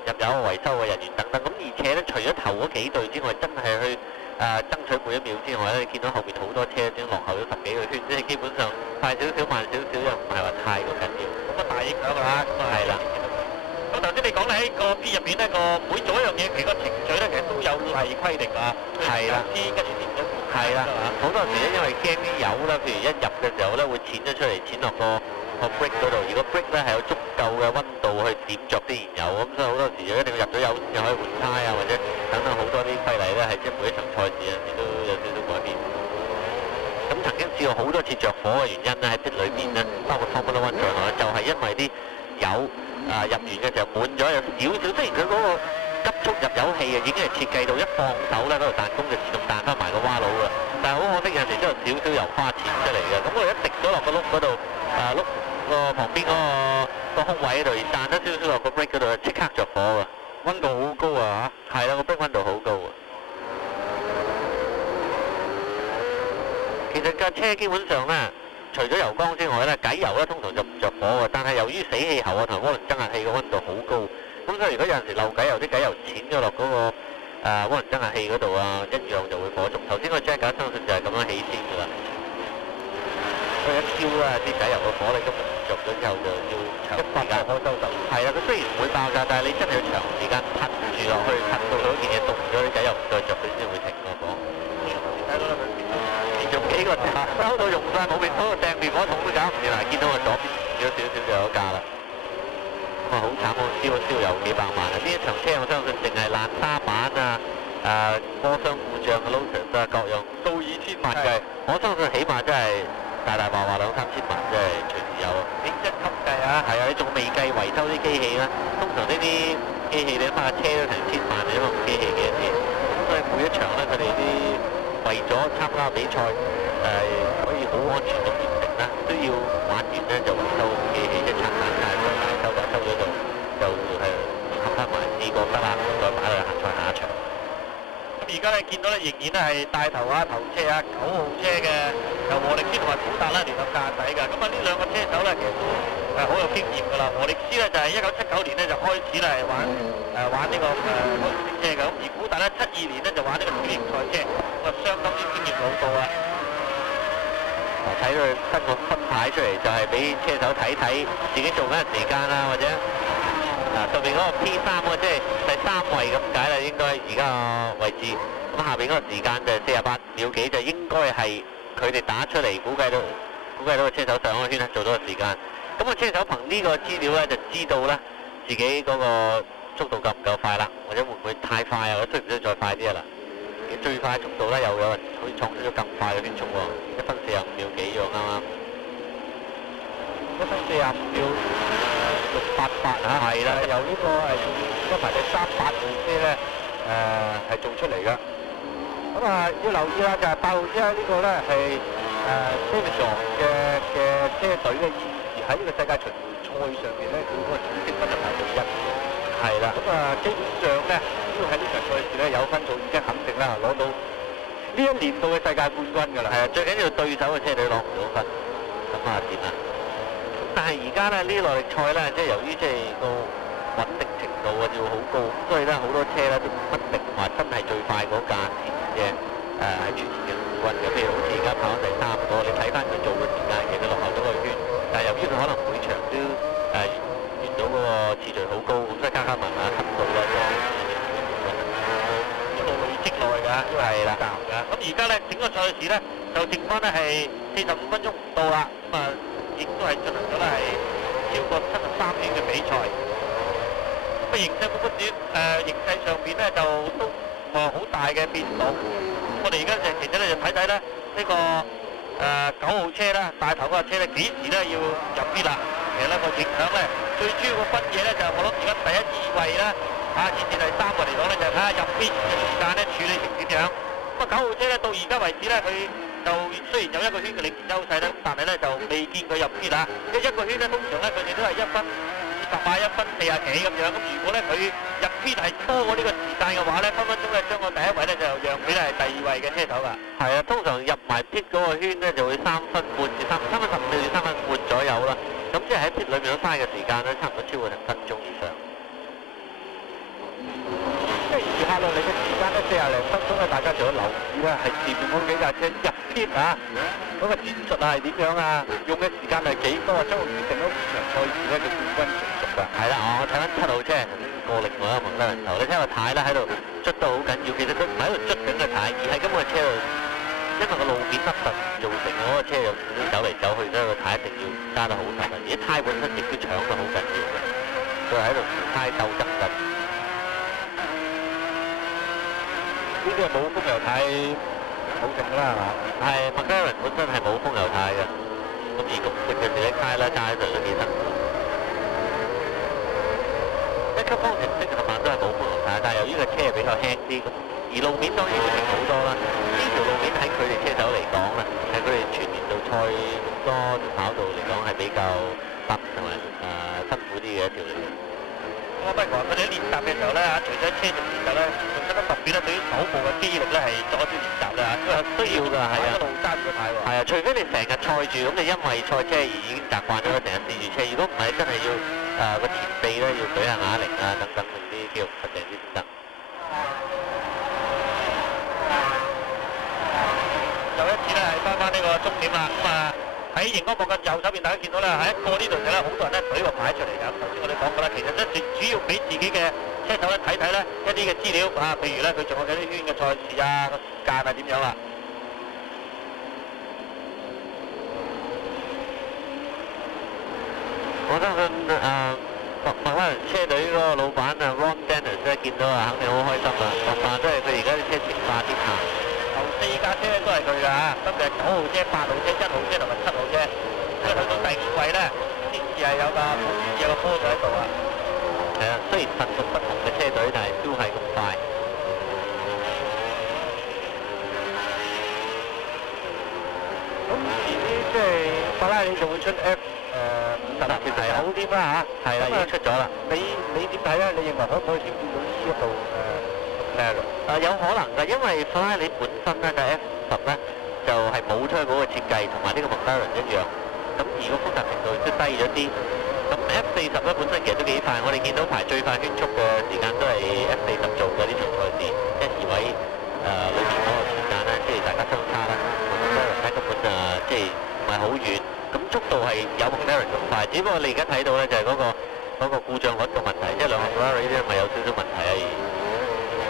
入油維修嘅人員等等。咁而且咧，除咗頭嗰幾隊之外，真係去爭取每一秒之外咧，你見到後邊好多車已經落後咗10幾個圈，即係基本上快少少、慢少少又唔係話太過緊要，冇乜大影響㗎啦。咁啊係啦。咁頭先你講咧喺個 P 入邊咧個每做一樣嘢，其實個程序咧其實都有例規定㗎。係啦。跟住點咗。係啦，好多時咧因為驚啲油啦，譬如一入嘅時候咧會濺咗出嚟，濺落個 brake 嗰度。如果 brake 咧係有足夠嘅溫度去點着啲燃油，咁所以好多時就一定要入咗油先至可以換胎啊，或者等等好多啲規例咧係即係每一場賽事有時都有少少改變。咁曾經試過好多次着火嘅原因咧喺 pit 裏邊咧，包括 Formula One 在內，就係因為啲油入完嘅時候滿咗有少少，雖然佢嗰個急速入油器啊已經係設計到一放手咧嗰度彈弓就自動彈翻埋個蛙佬㗎，但係好可惜有陣時都有少少油花濺出嚟嘅，咁我哋一滴咗落個轆嗰度，轆個旁邊嗰個空位嗰度，彈得少少落個 brake 嗰度，即刻着火㗎。温度好高啊係啦，個冰溫度好高啊。其實架車基本上咧，除咗油缸之外咧，偈油咧通常就唔着火嘅。但係由於死氣喉啊同渦輪增壓器嘅溫度好高，咁所以如果有陣時漏偈油，啲偈油濺咗落嗰個渦輪增壓器嗰度啊，一樣就會火燭。頭先個 Jack 相信就係咁樣起先㗎啦。佢一燒啦，啲偈油個火力都唔着咗之後，就要長時間開收就係啦。佢雖然唔會爆炸，但係你真係要長時間噴住落去，噴到佢嗰件嘢凍咗，啲偈油唔再着，佢先會停個火。睇到啦，佢連續幾個收到用晒冇滅火，掟滅火筒都搞唔掂啦。見到我左邊少少就有架啦。咁啊好慘喎，燒有幾百萬啊！呢一場車我相信淨係爛沙板啊、波箱故障嘅 Lotus 啊，各樣數以千萬計。我相信起碼真係大話2、3千萬，真係隨時有。認真級計啊！係啊，你仲未計維修啲機器啦。通常呢啲機器你諗下車都成千萬，你諗下機器幾多錢？咁所以每一場咧，佢哋啲為咗參加比賽可以好安全咁完成啦，都要玩完咧就維修機器，即係拆散曬，大修咗就係冚翻埋試過得啦，再擺去行賽下一場。咁而家咧見到咧仍然咧係帶頭頭車9號車嘅由和力斯同埋古達咧聯合駕駛㗎。咁啊呢兩個車手咧其實都好有經驗㗎啦。和力斯咧就係1979年咧就開始咧係玩呢個摩托車㗎。咁而古達咧72年咧就玩呢個小型賽車，咁啊相當之經驗老道啊。睇到佢伸個分牌出嚟，就係俾車手睇睇自己做緊嘅時間啦，或者上面嗰個 P3 即係第3位咁解啦，應該而家個位置。咁下邊嗰個時間就係48秒幾，就應該係佢哋打出嚟，估計到個車手上個圈做到個時間。咁個車手憑呢個資料咧，就知道咧自己嗰個速度夠唔夠快啦，或者會唔會太快啊？或者需唔需要再快啲啊？嗱，最快速度咧又有人可以創出咗更快嘅圈速喎，1分45秒幾喎啱啱。1分45秒688啊，係啦，由呢個嗰排第38號車咧係做出嚟㗎。咁要留意啦，就係8號車呢個咧係Davidson嘅車隊咧，現時喺呢個世界巡迴賽上邊咧，佢嗰個成績分就排到1。係啦，咁基本上咧，只要喺呢場賽事咧有分數已經肯定啦，攞到呢一年度嘅世界冠軍㗎啦。係啊，最緊要對手嘅車隊攞唔到分，咁點啊？但係而家咧呢耐力賽咧，即係由於即係個穩定程度要好高，所以咧好多車咧都不一定話真係最快嗰架前嘅係全年嘅冠軍嘅。譬如好似而家跑第3個，你睇翻佢做嘅時間，其實落後咗個圈。但係由於佢可能每場都完到嗰個次序好高，咁所以加埋級數咧一路累積落去㗎，因為係啦。咁而家咧整個賽事咧就剩翻咧係45分鐘唔到啦，咁亦都係進行咗咧係超過73圈嘅比賽。咁形勢冇乜形勢上邊咧就都冇好大嘅變動。我哋而家其實咧就睇睇咧呢個9號車啦，帶頭嗰架車咧幾時咧要入啲啦？其實咧個影響咧最主要個分野咧就我諗而家第1、2位啦，以至第3位嚟講咧就睇下入邊嘅時間咧處理成點樣。咁9號車咧到而家為止咧佢就雖然有1個圈嘅領先優勢咧，但係咧就未見佢入邊啦。因為1個圈咧通常咧佢哋都係1分40啊、1分40幾咁樣。咁如果咧佢入邊係多過呢個時間嘅話咧，分分鐘咧將個第1位咧就讓俾係第2位嘅車手㗎。係啊，通常入埋 pit 嗰個圈咧就會3分半至3分15至3分半左右啦。咁即係喺 pit 裏面都嘥嘅時間咧，差唔多超過1分鐘以上。即係餘下落嚟嘅時間咧40零分鐘咧，大家就要留意啦，係前面嗰幾架車入 pit 嗰個戰術係點樣啊？用嘅時間係幾多啊？將會決定咗呢場賽事咧嘅冠軍成熟㗎。係啦，我睇翻7號車過另外一個蒙德人頭，你睇個軚咧喺度捽到好緊要，其實佢唔喺度捽緊個軚，而係根本個車度，因為個路面凹凸造成嗰個車有少少走嚟走去，所以個軚一定要揸得好實啊！而啲軚本身亦都搶得好緊要嘅，佢喺度軚鬥爭緊。呢啲係冇風油軚好勁啦，係嘛？係麥嘉倫本身係冇風油軚嘅，咁而咁闊嘅時咧，軚啦揸喺度都幾辛苦。1級方程式同埋都係冇風油軚，但係由於個車比較輕啲，咁而路面當然會勁好多啦。呢條路面喺佢哋車手嚟講啦，係佢哋全年度賽咁多跑道嚟講係比較突同埋辛苦啲嘅一條嚟嘅。我不過佢哋喺練習嘅時候咧除咗車重練習咧，仲得特別咧對於手部嘅肌力咧係作一啲練習啦，因為需要㗎，係啊，一路揸住個軚喎。係啊，除非你成日賽住，咁你因為賽車而已經習慣咗成日試住車，如果唔係真係要個前臂咧要舉下啞鈴啊等等嗰啲肌肉實淨啲先得。又一次咧係翻呢個終點啦，咁啊喺熒光幕嘅右手邊，大家見到咧喺一過呢度時咧，好多人咧舉個牌出嚟㗎。頭先我哋講過啦，其實咧最主要俾自己嘅車手咧睇睇咧一啲嘅資料啊，譬如咧佢仲有幾多圈嘅賽事啊，個時間係點樣啦。我相信麥拉倫車隊嗰個老闆啊 Ron Dennis 咧見到啊，肯定好開心啊！但即係佢而家啲車前化天下，頭4架車都係佢㗎嚇，分別係9號車、8號車、1號車同埋7號車。咁去到第5位咧，先至係有個波就喺度啊。係啊，雖然份屬不同嘅車隊，但係都係咁快。咁遲啲即係法拉利仲會出 F 50其實好啲啦嚇，係啦，已經出咗啦。你點睇咧？你認為可唔可以挑戰到呢一度McLaren？有可能㗎，因為法拉利本身咧就 F50咧就係冇turbo嘅設計，同埋呢個 McLaren 一樣。咁而個複雜程度都低咗啲。咁 F40咧本身其實都幾快，我哋見到排最快圈速嘅時間都係 F40做嘅呢場賽事，1、2位裏面嗰個時間咧，即係大家相差啦。McLaren 咧根本即係唔係好遠。咁速度係有 McLaren 咁快，只不過你而家睇到咧就係嗰個故障率嘅問題，即係兩個 McLaren 呢啲咪有少少問題啊，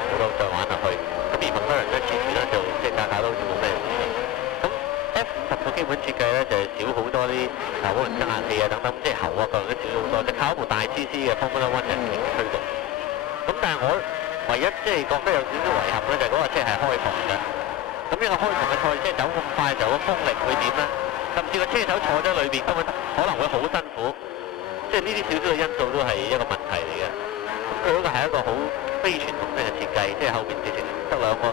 好多再玩落去。咁而 McLaren 咧似乎咧就即係架架都好似冇咩事。咁 F50個基本設計咧就係少好多啲可能增壓器啊等等，即係喉啊各樣都少咗好多，就靠一部大 CC 嘅 Formula One 引擎驅動。咁但係我唯一即係覺得有少少遺憾咧，就係嗰個車係開篷嘅。咁呢個開篷嘅賽車走咁快，就個風力會點咧？甚至個車手坐咗裏邊根本可能會好辛苦，即係呢啲少少嘅因素都係一個問題嚟嘅。咁佢嗰個係一個好非傳統性嘅設計，即係後邊直情得兩個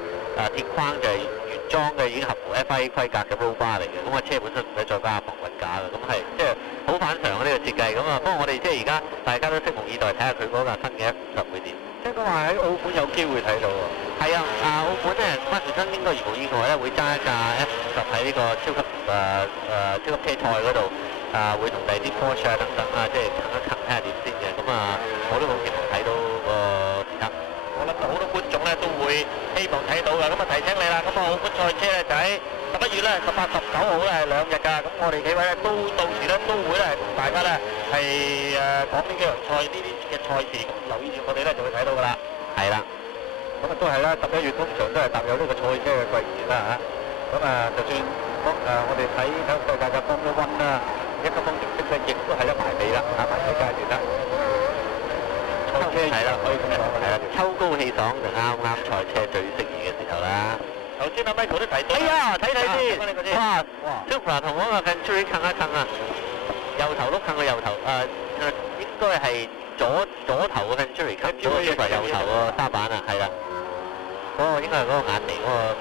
鐵框就係原裝嘅，已經合乎 FIA 規格嘅 roll bar 嚟嘅。咁個車本身唔使再加防滾架啦。咁係即係好反常嘅呢個設計。咁啊，不過我哋即係而家大家都拭目以待，睇下佢嗰架新嘅 F50會點。聽講話喺澳門有機會睇到喎。係啊，澳門咧，關士生應該如無意外咧，會揸一架 F50喺呢個超級車賽嗰度，會同第二啲 Porsche 等等啊，即係近一近睇下點先嘅。咁啊，我都好期望睇到個時刻。我諗好多觀眾咧都會希望睇到㗎。咁啊提醒你啦，咁啊澳門賽車咧就喺11月咧18、19號咧係2日㗎。咁我哋幾位咧都到時咧都會咧同大家咧係講呢幾場賽呢啲嘅賽事，咁留意住我哋咧就會睇到㗎啦。係啦。咁啊都係啦，11月通常都係踏入呢個賽車嘅季節啦嚇。咁啊，就算我哋睇世界嘅 Formula One 啦，一級方程式咧，亦都係一埋尾啦，打埋尾階段啦。賽車係啦，可以咁講係啦，秋高氣爽就啱賽車最適宜嘅時候啦。頭先阿 Michael 都提到，哎呀，睇睇先，哇 Supra 同嗰個 Venturi 近一近啊，右頭碌近個右頭，應該係左頭嘅 Venturi 近咗 Supra 右頭個沙板啊，係啦。嗰個應該係嗰個眼眉嗰個，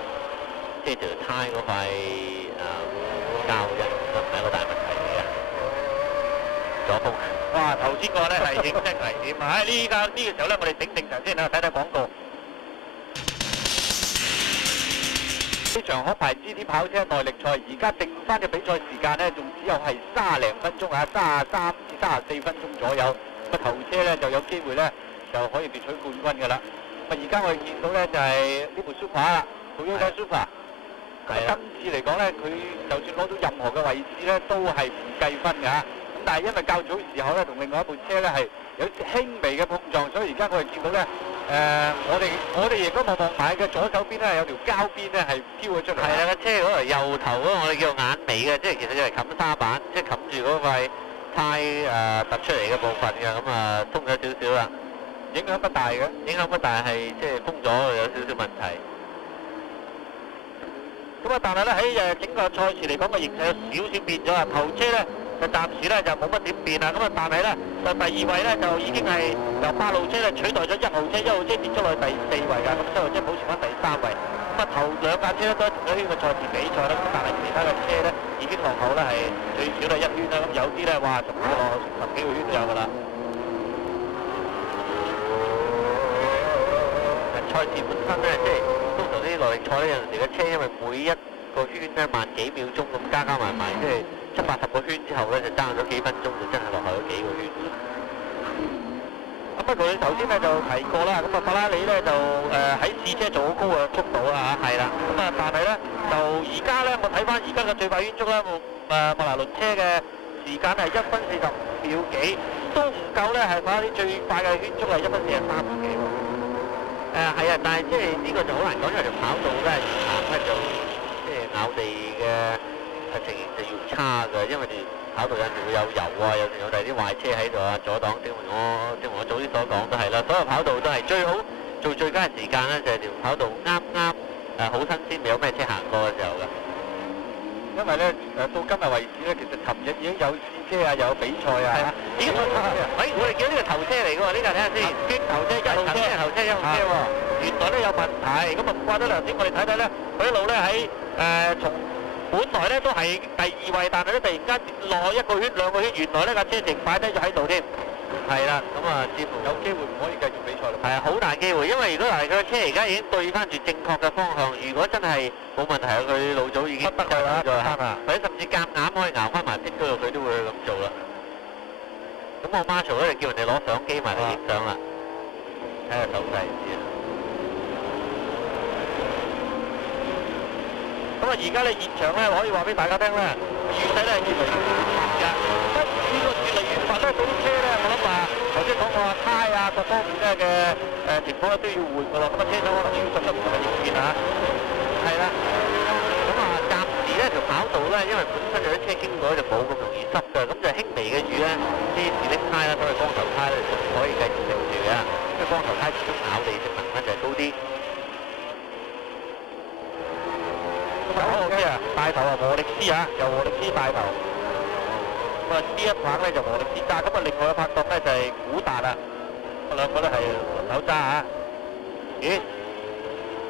即係條胎嗰塊膠啫，唔係一個大問題嚟嘅。左風，哇！頭先個咧係認真危險啊！呢個時候咧，我哋整定場先啦，睇睇廣告。呢場可排 GT 跑車耐力賽，而家定翻嘅比賽時間咧，仲只有係30零分鐘啊，33至34分鐘左右。咁啊頭車咧就有機會咧就可以奪取冠軍㗎啦。而家我哋見到咧就係呢部 Supra 啦，Toyota Supra。今次嚟講咧，佢就算攞到任何嘅位置咧，都係唔計分㗎。咁但係因為較早時候咧，同另外一部車咧係有輕微嘅碰撞，所以而家我哋見到咧，我哋亦都望望埋嘅左手邊咧有條膠邊咧係飄咗出嚟。係啦，個車嗰度右頭嗰個我哋叫眼尾嘅，即係其實就係冚沙板，即係冚住嗰塊胎突出嚟嘅部分嘅，咁啊鬆咗少少啦。影響不大嘅，影響不大係即係封咗有少少問題。咁啊，但係咧喺整個賽事嚟講嘅形勢有少少變咗啊！頭車咧就暫時咧就冇乜點變啦。咁啊，但係咧就第2位咧就已經係由8號車咧取代咗1號車，1號車跌咗落去第4位㗎。咁7號車保持翻第3位。咁啊，頭2架車咧都喺同一圈嘅賽事比賽啦。咁但係其他嘅車咧已經落後咧係最少都係1圈啦。咁有啲咧哇，仲落10幾個圈都有㗎啦。賽事本身咧，即係通常啲耐力賽咧，有陣時嘅車因為每一個圈咧慢幾秒鐘咁加埋，即係70-80個圈之後咧就爭咗幾分鐘，就真係落後咗幾個圈。咁不過你頭先咧就提過啦，咁啊法拉利咧就喺試車做好高嘅速度啦嚇，係啦。咁啊但係咧就而家咧我睇翻而家嘅最快圈速咧，麥拿倫車嘅時間係1分45秒幾，都唔夠咧係法拉利最快嘅圈速係1分43秒幾喎。係啊，但係即係呢個就好難講，因為條跑道咧越行咧就即係咬地嘅情形就越差嘅，因為條跑道有時會有油啊，有時有第啲壞車喺度啊，阻擋。正如我早啲所講都係啦，所有跑道都係最好做最佳嘅時間咧，就係條跑道啱好新鮮，未有咩車行過嘅時候嘅。因為咧到今日為止咧，其實尋日已經有試車啊，有比賽啊。係啊，已經我哋見到呢個頭車嚟嘅喎，呢架睇下先，捐頭車1號車，頭車1號車喎，原來咧有問題，咁啊唔怪得頭先我哋睇睇咧，佢一路咧喺從本來咧都係第2位，但係咧突然間跌落去1個圈2個圈，原來呢架車直擺低咗喺度添。係啦，咁啊，似乎有機會唔可以繼續比賽咯。係啊，好大機會，因為如果佢嘅車而家已經對翻住正確嘅方向，如果真係冇問題，佢老早已經不得㗎啦，或者甚至夾硬可以熬翻埋pit嗰度，佢都會去咁做啦。咁我 Marshall 咧就叫人哋攞相機埋嚟影相啦，睇下手勢先。咁啊，而家咧現場咧可以話俾大家聽咧，雨勢咧越嚟越密㗎。呢個越嚟越密咧，嗰啲車咧，我諗話頭先講過啊，胎啊各方面咧嘅情況咧都要換㗎咯。咁啊，車手可能要作出唔同嘅應變啊。係啦。咁啊，暫時咧條跑道咧，因為本身有啲車經過就冇咁容易濕㗎，咁就輕微嘅雨咧，啲士力胎啦，所謂光頭胎咧就唔可以繼續食住嘅，因為光頭胎始終咬地性能咧就係高啲。咁啊，好嘅啊，帶頭啊，和力斯啊，由和力斯帶頭。咁啊，呢一棒咧就和力斯揸，咁啊，另外嘅拍檔咧就係古達啦。咁兩個都係輪流揸嚇。咦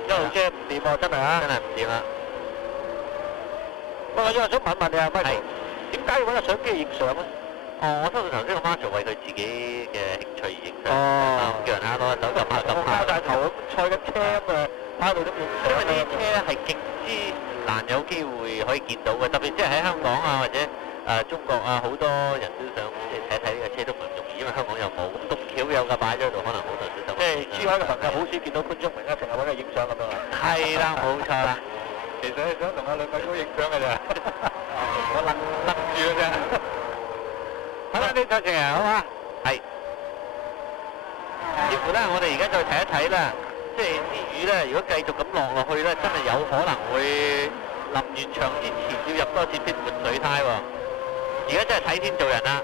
？1號車唔掂喎，真係啊！真係唔掂啦。不過因為想問問你啊，Michael，點解要揾個相機影相咧？哦，我相信頭先個 Marshall 為佢自己嘅興趣而影相，叫人攞手撳下。交大頭咁賽緊車咁啊，跑到都冇。因為呢啲車咧係極之難有機會可以見到嘅，特別即係喺香港啊或者中國啊，好多人都想即係睇睇呢個車都唔容易，因為香港又冇咁巧有架擺咗喺度，可能好多人都想。即係珠海嘅朋友好少見到潘宗明啊，成日揾佢影相咁樣啊。係啦，冇錯啦。其實係想同阿兩位哥影相嘅咋，我愣住嘅啫。好啦，呢個情人好嘛？係。似乎咧，我哋而家再睇一睇啦，即係啲雨咧，如果繼續咁落去咧，真係有可能會臨完場之前要入多次pit換水胎喎。而家真係睇天做人啦。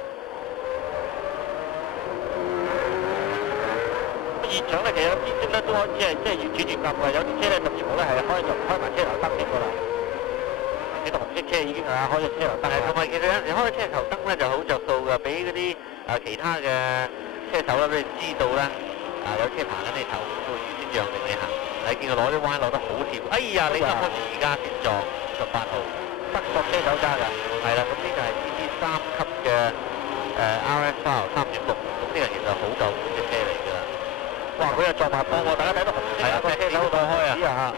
現場咧，其實天色咧都開始係即係越轉越暗嘅，有啲車咧甚至乎咧係開埋車頭燈添㗎啦。呢個紅色車已經係開咗車頭燈，同埋其實有時開車頭燈咧就好着數㗎，俾嗰啲其他嘅車手咧俾你知道咧有車爬緊你頭，都會預先讓定你行。你見佢攞啲彎攞得好貼，哎呀！你啱啱而家先撞18號德國車手揸㗎，係啦，咁呢個係 TT 3級嘅RS-Style 3.6，咁呢個其實好舊款嘅車嚟㗎。哇！佢又撞埋波喎，大家睇到紅色啊，個車手過開啊！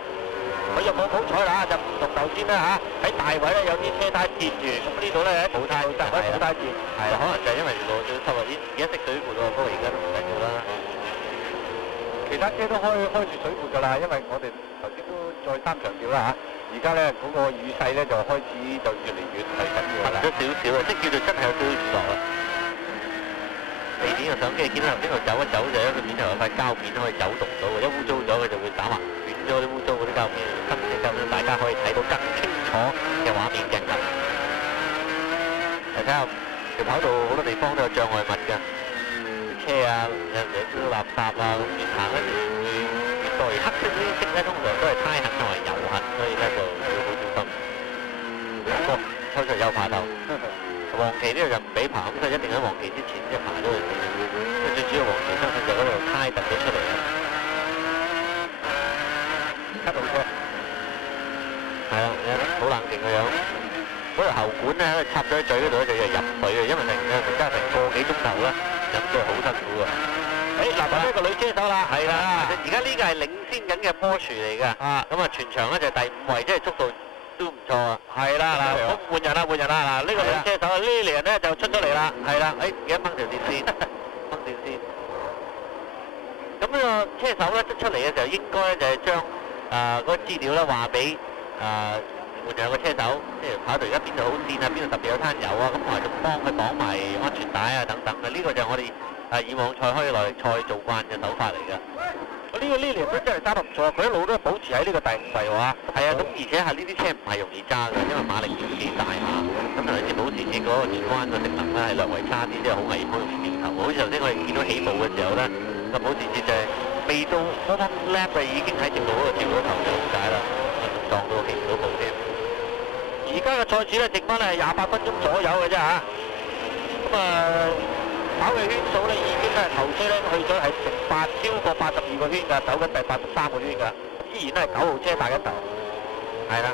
佢又冇好彩啦，就唔同頭先啦嚇，喺大位咧有啲車胎墊住，咁呢度咧喺冇胎墊，冇胎墊，係啦，可能就係因為路最濕啊，而家識水庫喎，不過而家都唔緊要啦。其他車都開住水庫㗎啦，因為我哋頭先都再三強調啦嚇，而家咧嗰個雨勢咧就開始就越嚟越係緊要啦，咗少少啊，即係叫做真係有少少雨落啦。地面嘅相機見到頭先佢走一走就一個面頭有塊膠片可以走動到嘅，一污糟咗佢就會打橫捲咗啲污糟嗰啲膠片，新嘅膠片大家可以睇到更清楚嘅畫面鏡頭。嚟睇下條跑道好多地方都有障礙物㗎，車啊有時有啲垃圾啊，咁越行咧越多，而黑色呢啲色咧通常都係胎痕同埋油痕，所以咧就要好小心。個抽出優爬頭。黃旗呢度就唔俾爬，咁所以一定喺黃旗之前即係爬咗佢先。因為最主要黃旗相信就嗰度胎突咗出嚟啦。卡到車，係啦，好冷靜嘅樣。嗰條喉管咧喺度插咗喺嘴嗰度咧就入水嘅，因為突然間成個幾鐘頭咧飲咗好辛苦啊。嗱，咁呢個女車手啦，係啦，而家呢個係領先緊嘅波樹嚟㗎，咁啊全場咧就第5位，即係速度都唔錯啊。係啦，嗱，咁換人啦，嗱，呢個女車手啊，Lilian咧就出咗嚟啦，係啦，而家掹條電線，掹電線。咁呢個車手咧出嚟嘅時候，應該咧就係將嗰個資料咧話俾換上個車手，即係跑到而家邊度好線啊，邊度特別有攤油啊，咁同埋仲幫佢綁埋安全帶啊等等嘅，呢個就係我哋以往賽開耐力賽做慣嘅手法嚟㗎。呢個 Lilian 都真係揸得唔錯，佢一路都保持喺呢個第5位喎。係啊，咁而且係呢啲車唔係容易揸嘅，因為馬力幾大下，咁尤其是保時捷嗰個轉彎嘅性能咧係略為差啲，即係好危險，好容易掉頭。好似頭先我哋見到起步嘅時候咧，個保時捷就係未到嗰個 lap 已經喺直路嗰度掉咗頭就咁解啦，仲撞到起唔到步添。而家嘅賽事咧，剩翻係28分鐘左右嘅啫嚇。咁跑嘅圈數咧已經係頭車咧去咗係超過82個圈㗎，走緊第83個圈㗎，依然都係9號車大一頭。係啦，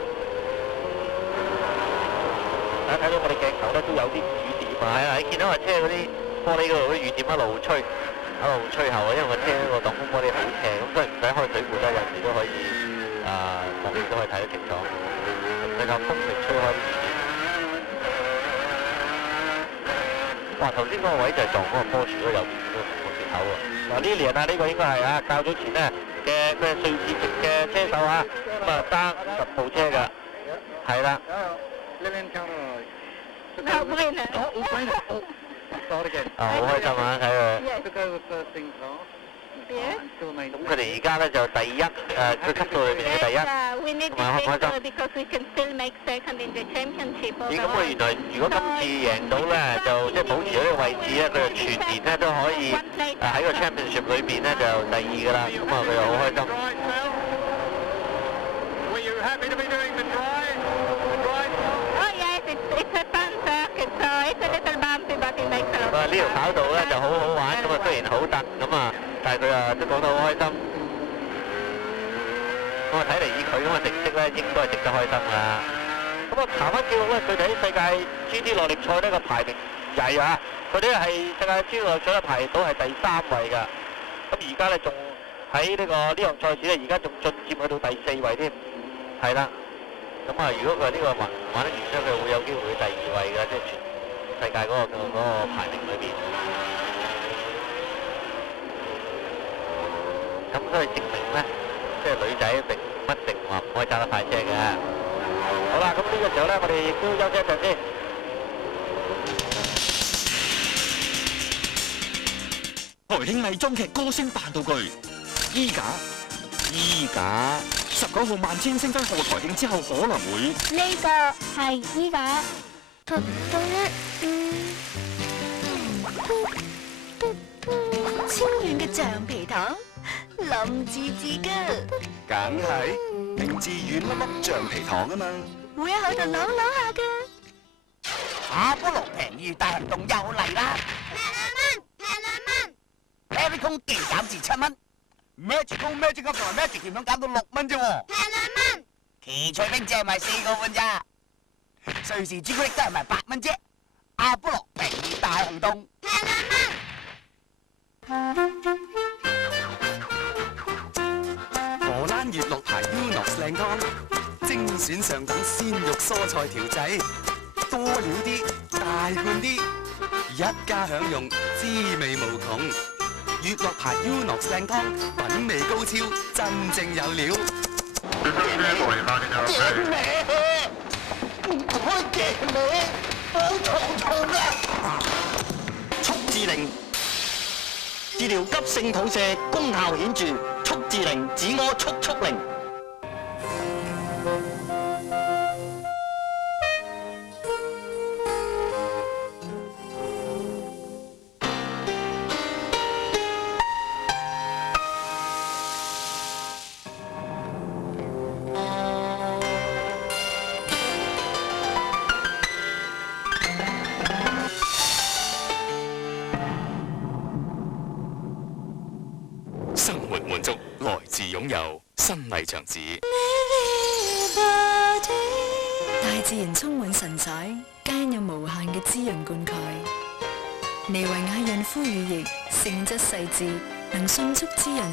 大家睇到我哋鏡頭咧都有啲雨點啊，係啦，你見到架車嗰啲玻璃嗰度啲雨點一路吹後啊，因為個車個擋風玻璃好斜，咁所以唔使開水壺咧，有時都可以望遠都可以睇得清楚。比較風力吹開啲雨點。哇！頭先嗰個位就係撞嗰個波樹嗰右邊嗰個缺口喎。嗱，Lilian啊，呢個應該係較早前咧嘅瑞士籍嘅車手啊，咁揸10部車㗎，係啦。好開心啊！睇佢。咁佢哋而家咧就第一，佢級數裏邊嘅第一，同埋開唔開心？咦，咁佢原來如果今次贏到咧，就即係保持咗呢個位置咧，佢就全年咧都可以喺個 championship 裏邊咧就第2㗎啦，咁佢又好開心。呢條跑道咧就好好玩，咁雖然好突咁但係佢都講得好開心。咁睇嚟以佢咁嘅成績咧，應該係值得開心啦。咁查翻記錄咧，佢哋喺世界 GT 耐力賽呢個排名曳啊！佢哋係世界 GT 耐力賽排到係第3位㗎。咁而家咧仲喺呢項賽事咧，而家仲進佔去到第4位添。係啦。咁如果佢呢個玩得完咧，佢會有機會去第2位㗎，即係全世界嗰個排名裏邊。咁所以證明咧，即係女仔並不一定話唔可以揸得快車嘅。好啦，咁呢個時候咧，我哋亦都休息一陣先。台慶藝裝劇歌聲扮道具，衣架19號萬千星輝賀台慶之後可能會呢個係衣架，超軟嘅橡皮糖，林志志㗎，梗係明治軟粒粒橡皮糖啊嘛，會喺口度扭扭下㗎。阿波羅平裕大行動又嚟啦！平兩蚊，Everycon 勁減至7蚊 ，Magic Up 同埋 Magic 甜筒減到6蚊啫喎！平兩蚊，奇趣冰只係賣4個半咋，瑞士朱古力都係賣8蚊啫。阿波羅平裕大行動，平兩蚊。荷蘭月綠牌 Unox 靚湯，精選上等鮮肉蔬菜調製，多料啲，大罐啲，一家享用，滋味無窮。月綠牌 Unox 靚湯，品味高超，真正有料。鏡尾，唔開鏡尾，好重啊！速治靈治療急性肚瀉，功效顯著。速治靈止屙速靈。生活滿足來自擁有新麗長子。大自然充滿神采，間有無限嘅滋潤灌溉。妮維雅潤膚乳液，性質細緻，能迅速滋潤，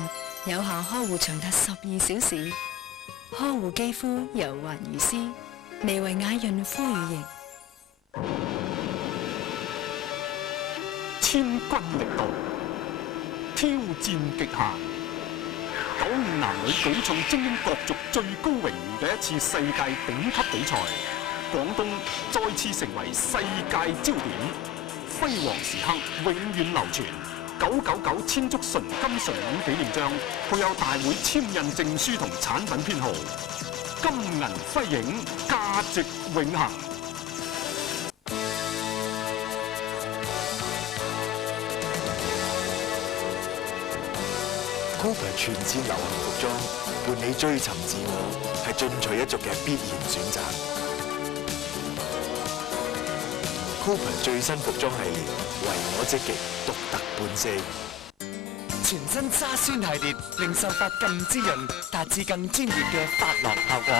有效呵護長達12小時，呵護肌膚柔滑如絲，微為雅潤膚乳液。千軍力度，挑戰極限。95男女舉重精英角逐最高榮譽嘅一次世界頂級比賽，廣東再次成為世界焦點，輝煌時刻永遠流傳。999千足純金純銀紀念章，配有大會簽印證書同產品編號，金銀輝映，價值永恆。Cooper 全線流行服裝，伴你追尋自我，係進取一族嘅必然選擇。Cooper 最新服裝系列，唯我積極，獨特本色。全新沙宣系列，令秀髮更滋潤，達至更專業嘅髮廊效果。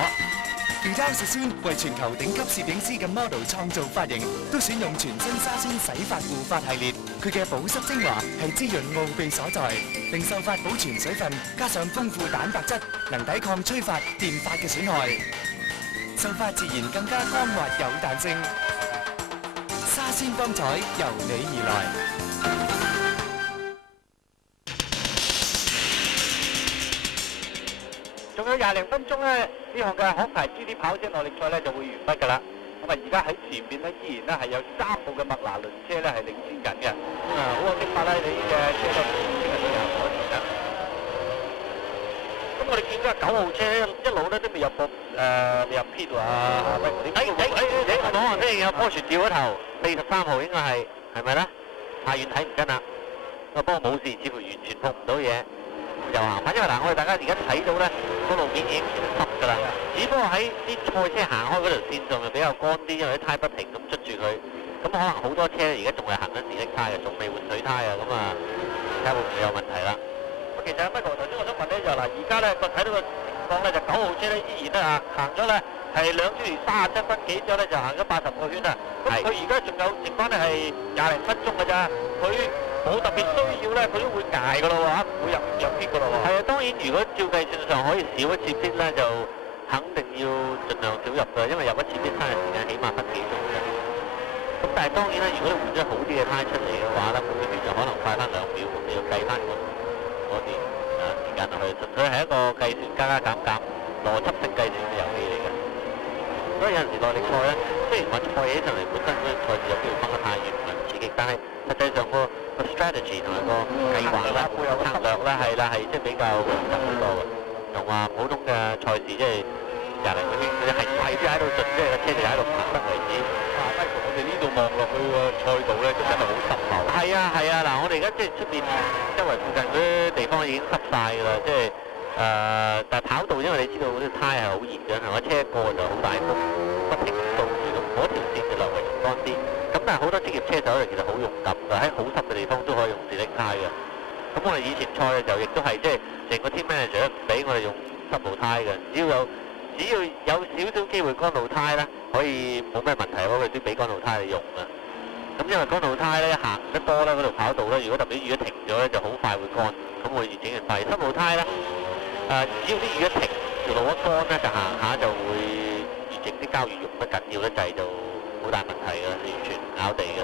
Vidal Sassoon 為全球頂級攝影師嘅 model 創造髮型，都選用全新沙宣洗髮護髮系列。佢嘅保濕精華係滋潤奧秘所在，令秀髮保存水分，加上豐富蛋白質，能抵抗吹髮、電髮嘅損害，秀髮自然更加光滑有彈性。沙宣光彩由你而來。仲有20分鐘咧，呢項嘅可牌 GT 跑車耐力賽咧就會完畢㗎啦。咁啊，而家喺前面咧依然咧係有3部嘅麥拿倫車咧係領先緊嘅。好可惜法拉利嘅車都今日都有改善啦。咁我哋見到9號車一路咧都未入過未入 pit 喎。你講啊，即係有波船掉咗頭，43號應該係咪咧？太遠睇唔真啦。不過冇事，似乎完全碰唔到嘢。又行翻，因為嗱，我哋大家而家睇到咧，個路面已經濕㗎啦。只不過喺啲賽車行開嗰條線上就比較乾啲，因為啲胎不停咁捽住佢。咁可能好多車而家仲係行緊自力胎嘅，仲未換水胎啊。咁啊，睇下會唔會有問題啦。咁其實阿 Michael 頭先我想問咧就嗱，而家咧個睇到個情況咧就9號車咧依然咧行咗咧係2小時37分幾之後咧就行咗80個圈啦。咁佢而家仲有剩翻咧係20零分鐘㗎咋，佢冇特別需要咧，佢都會捱㗎咯喎，唔會入 pit 㗎咯喎。係啊，當然如果照計算上可以少一次 pit 咧，就肯定要盡量少入㗎，因為入一次 pit 嘥嘅時間起碼分幾鐘嘅。咁但係當然啦，如果你換咗好啲嘅胎出嚟嘅話咧，每個圈就可能快翻2秒，咁你要計翻嗰段時間落去，純粹係一個計算加減邏輯性計算嘅遊戲嚟嘅。所以有陣時耐力賽咧，雖然話賽起上嚟本身嗰個賽事有機會分得太遠，唔係刺激，但係實際上個 strategy 同埋個計劃啦、策略啦，係啦，係即係比較複雜好多嘅。同話普通嘅賽事即係20零個圈，佢係快啲喺度進，即係個車就喺度行得為止。我哋呢度望落去個賽道咧，就真係好濕流。係啊，嗱，我哋而家即係出邊周圍附近嗰啲地方已經濕晒㗎啦，即係但係跑道因為你知道嗰啲胎係好熱嘅，係咪？車過就好大風，不停掃住咁，嗰條線就略為乾啲。咁但係好多職業車手咧，其實好勇敢㗎，喺好濕嘅地方都可以用自力胎嘅。咁我哋以前賽嘅時候，亦都係即係成個 team manager 唔俾我哋用濕路胎嘅，只要有少少機會乾路胎咧，可以冇咩問題，我哋都俾乾路胎去用嘅。咁因為乾路胎咧行得多咧，嗰條跑道咧，如果特別雨一停咗咧，就好快會乾，咁會越整越快。濕路胎咧，只要啲雨一停，條路一乾咧，就行下就會越整啲膠越溶得緊要得滯，就好大問題㗎，完全咬地㗎。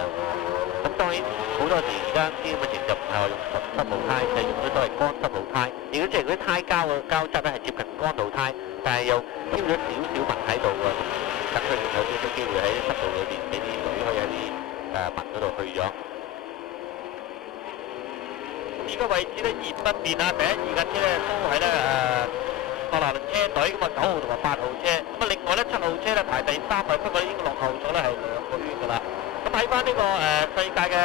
咁當然好多時而家啲咁嘅情就唔係話用濕路胎，就用咗所謂乾濕路胎。如果即係嗰啲胎膠嘅膠質咧係接近乾路胎，但係又挑咗少少紋喺度㗎，等佢仲有少少機會喺濕度裏邊俾啲水可以喺啲紋嗰度去咗。而家位置咧現不變啊，第1、2架車咧都係咧麥拿倫車隊咁啊，9號同埋8號車。咁啊，另外咧7號車咧排第3位，不過已經落後咗咧係2個圈㗎啦。咁睇翻呢個世界嘅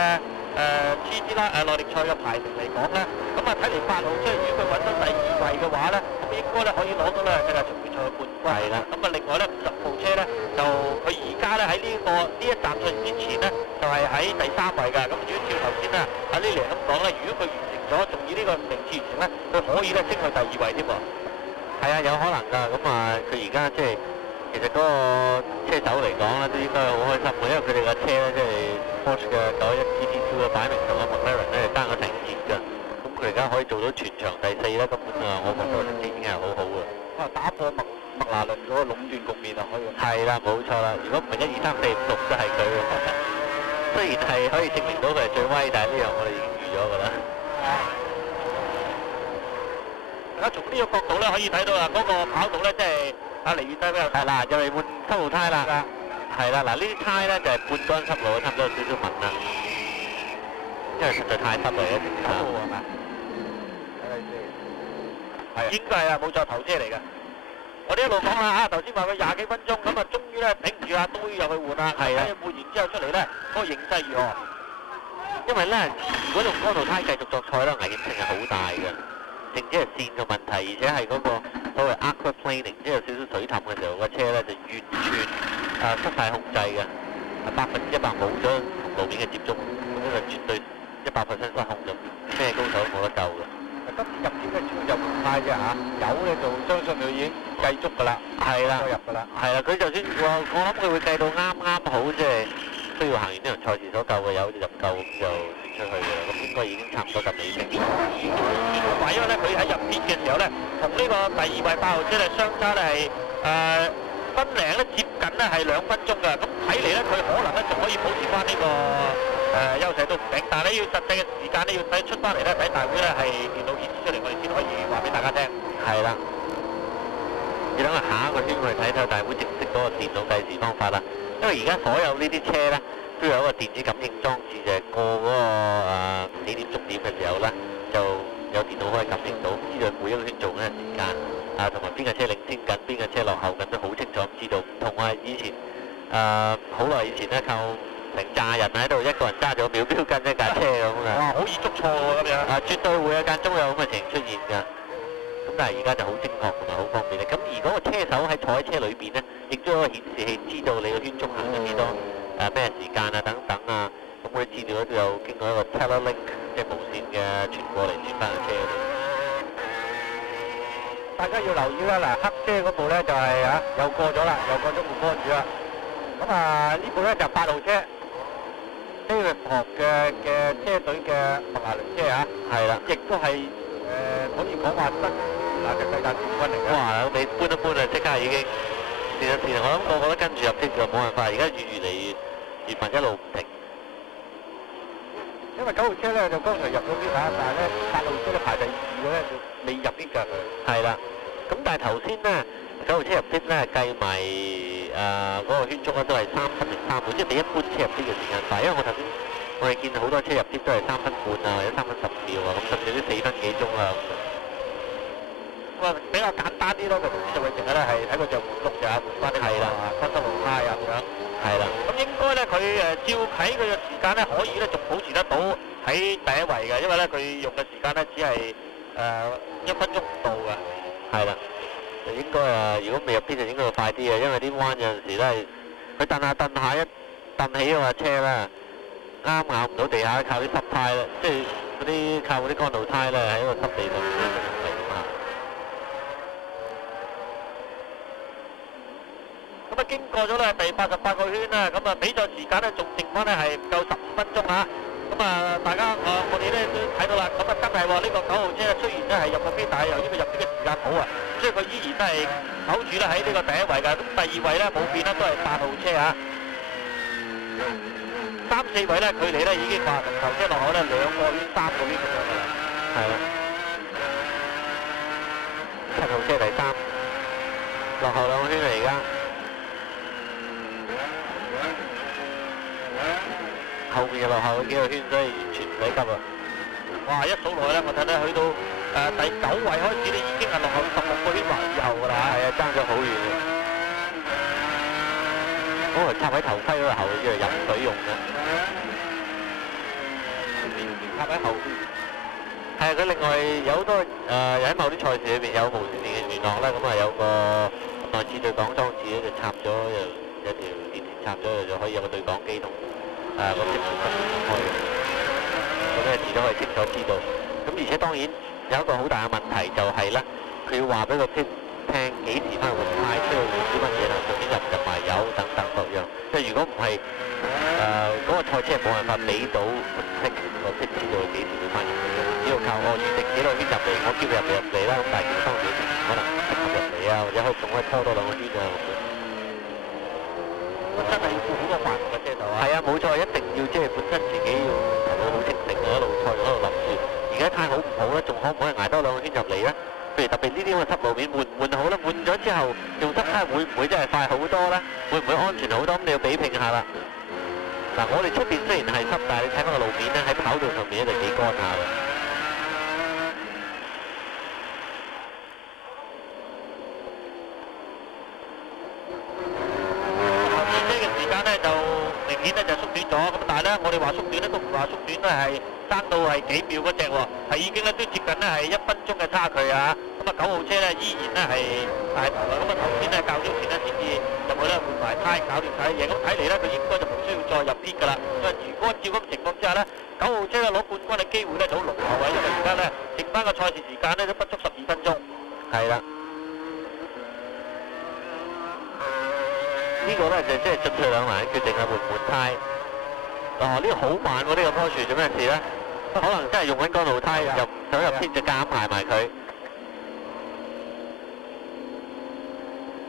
GT 啦耐力賽嘅排名嚟講咧，咁啊睇嚟8號車如果佢揾到第2位嘅話咧，咁應該咧可以攞到咧世界巡迴賽嘅冠軍。係啦。咁啊，另外咧50號車咧就佢而家咧喺呢一站賽之前咧就係喺第3位㗎。咁如果照頭先咧阿 Lily 咁講咧，如果佢完成咗，仲以呢個名次完成咧，佢可以咧升去第2位添喎。係啊，有可能㗎。咁啊，佢而家即係其實嗰個車手嚟講咧，都應該好開心嘅，因為佢哋嘅車咧即係 Porsche 嘅911 GT2 嘅擺明同阿 McLaren 咧爭咗成截㗎。咁佢佢而家可以做到全場第4咧，根本我覺得個成績已經係好好嘅。打破麥拿倫嗰個壟斷局面啊，可以。係啦，冇錯啦。如果唔係1、2、3、4、5、6都係佢嘅。雖然係可以證明到佢係最威，但係呢樣我哋已經預咗㗎啦。大家從呢個角度咧可以睇到啊，嗰個跑道咧即係離遠低比較係啦，就嚟換7號胎啦。係啦，嗱呢啲胎咧就係半乾濕路，差唔多有少少紋啦，因為實在太濕嚟嘅。9號係咪？係應該係啊，冇錯，頭車嚟嘅。我哋一路講啦嚇，頭先話佢20幾分鐘，咁啊終於咧頂唔住啦，都要入去換啦。係啊，換完之後出嚟咧，嗰個形勢如何？因為咧，如果用乾道胎繼續作賽咧，危險性係好大嘅，淨止係線嘅問題，而且係嗰個所謂 aquaplaning， 即係有少少水氹嘅時候，個車咧就完全失晒控制嘅，100%冇咗同路面嘅接觸，咁就絕對100%失控，就咩高手都冇得救嘅。今次入點咧主要就換胎啫嚇，油咧就相信佢已經計足㗎啦，係啦，入㗎啦，係啦，佢就算我諗佢會計到啱好，即係需要行完呢場賽事所夠嘅油就唔夠咁就出去㗎啦，咁應該已經差唔多咁尾聲。因為咧佢喺入邊嘅時候咧，同呢個第2位8號車咧相差咧係分零咧接近咧係2分鐘㗎，咁睇嚟咧佢可能咧仲可以保持翻呢個優勢都唔定，但係你要實際嘅時間你要睇出翻嚟咧，睇大會咧係電腦顯示出嚟，我哋先可以話俾大家聽。係啦，要等下一個圈我哋睇睇大會正式嗰個電腦計時方法啦。因為而家所有呢啲車咧都有一個電子感應裝置，就係過嗰個起點終點嘅時候咧，就有電腦可以感應到，知道每一個圈做緊嘅時間同埋邊個車領先緊，邊個車落後緊都好清楚咁知道。唔同啊以前好耐以前咧靠成扎人喺度，一個人揸咗秒標跟一架車咁啊！哇，好易捉錯喎咁樣。絕對會啊，間中有咁嘅情形出現㗎。咁但係而家就好精確同埋好方便咧。咁而嗰個車手喺坐喺車裏邊咧，亦都有個顯示器知道你個圈中行咗幾多咩時間啊等等啊。咁嗰啲資料咧都有經過一個 Telelink 即係無線嘅傳過嚟傳翻去車嗰度。大家要留意啦，嗱黑車嗰部咧就係又過咗啦，又過咗門波柱啦。咁呢部咧就8號車。呢個學嘅車隊嘅麥拿倫車係啦，亦都係可以講話新嘅世界冠軍嚟嘅。哇！你搬一搬啊，即刻已經試一試，我諗個個都跟住入職就冇辦法，而家越嚟越問一路唔停。因為9號車咧就剛才入咗啲但係咧8號車咧排第2嘅咧就未入啲㗎佢。係啦，咁但係頭先咧9號車入職咧計埋嗰個圈速咧都係3分零3秒，即係比一般車入職嘅時間快。因為我頭先我哋見好多車入職都係3分半啊，或者3分10秒啊，咁甚至都4分幾鐘啊。咁比較簡單啲咯，就就會成日咧係睇佢就換轆就換翻啲係啦，分得路胎啊咁樣。係啦，咁應該咧佢照睇佢嘅時間咧可以咧仲保持得到喺第1位嘅，因為咧佢用嘅時間咧只係1分鐘唔到嘅。係啦。就應該如果未入啲就應該會快啲嘅，因為啲彎有陣時都係佢蹬下一蹬起嗰架車啦，啱咬唔到地下，靠啲濕胎啦，即係靠嗰啲乾道胎咧喺個濕地度嚟嘛。咁經過咗咧第88個圈啦，咁比賽時間咧仲剩翻咧係唔夠15分鐘嚇。咁大家我哋咧都睇到啦，咁真係喎呢個9號車雖然咧係入個邊，但係由於佢入邊嘅時間好啊，所以佢依然都係守住咧喺呢個第1位㗎。咁第2位咧冇變啦，都係8號車嚇。3、4位咧距離咧已經話同頭車落後咧2個圈、3個圈咁樣㗎啦。係啦。7號車第3，落後2個圈啦而家。後面又落後幾個圈，所以完全唔使急啊！哇！一數落去咧，我睇咧去到第9位開始咧，已經係落後16個圈或以後㗎啦。係啊，爭咗好遠啊！嗰個插喺頭盔嗰個喉要嚟飲水用嘅，插喺後邊。係啊，佢另外有好多喺某啲賽事裏邊有無線電嘅聯絡啦，咁有個內置對講裝置咧就插咗，有條電線插咗就可以有個對講機同。個積分開嘅，咁咩事都可以清楚知道。咁而且當然有一個好大嘅問題就係咧，佢要話俾個 pit 聽幾時翻去換胎，需要換啲乜嘢啦，順便入唔入埋油等等各樣。即係如果唔係嗰個賽車冇辦法俾到分析，我即知道幾時會翻入嚟嘅。只要靠我預定幾多圈入嚟，我叫佢入嚟啦。咁但係當然可能唔適合入嚟啊，或者仲可以拖多2個圈啊咁樣。真係要顧好多範圍嘅車手啊！係啊，冇錯，一定要即係本身自己要頭腦好清醒啊，一路賽一路諗住。而家太好唔好咧？仲可唔可以捱多2個圈入嚟咧？譬如特別呢啲咁嘅濕路面換唔換好咧？換咗之後用濕胎會唔會真係快好多咧？會唔會安全好多？咁你要比拼下啦。嗱，我哋出邊雖然係濕，但係你睇翻個路面咧，喺跑道上面咧就幾乾下嘅。就明顯咧就縮短咗，咁但係咧我哋話縮短咧都唔話縮短咧係爭到係幾秒嗰隻喎，係已經咧都接近咧係1分鐘嘅差距啊！咁啊9號車咧依然咧係大頭啦，咁啊頭先咧較早前咧先至入去咧換埋胎搞掂晒嘢，咁睇嚟咧佢應該就唔需要再入啲㗎啦。咁啊如果照咁情況之下咧，9號車咧攞冠軍嘅機會咧就好濃厚啊，因為而家咧剩翻個賽事時間咧都不足12分鐘。係啦。呢個咧就即係進退兩難嘅決定啊，換唔換胎？呢個好慢喎，呢個棵樹做咩事咧？可能真係用緊乾路胎，又唔想入天就夾硬埋佢。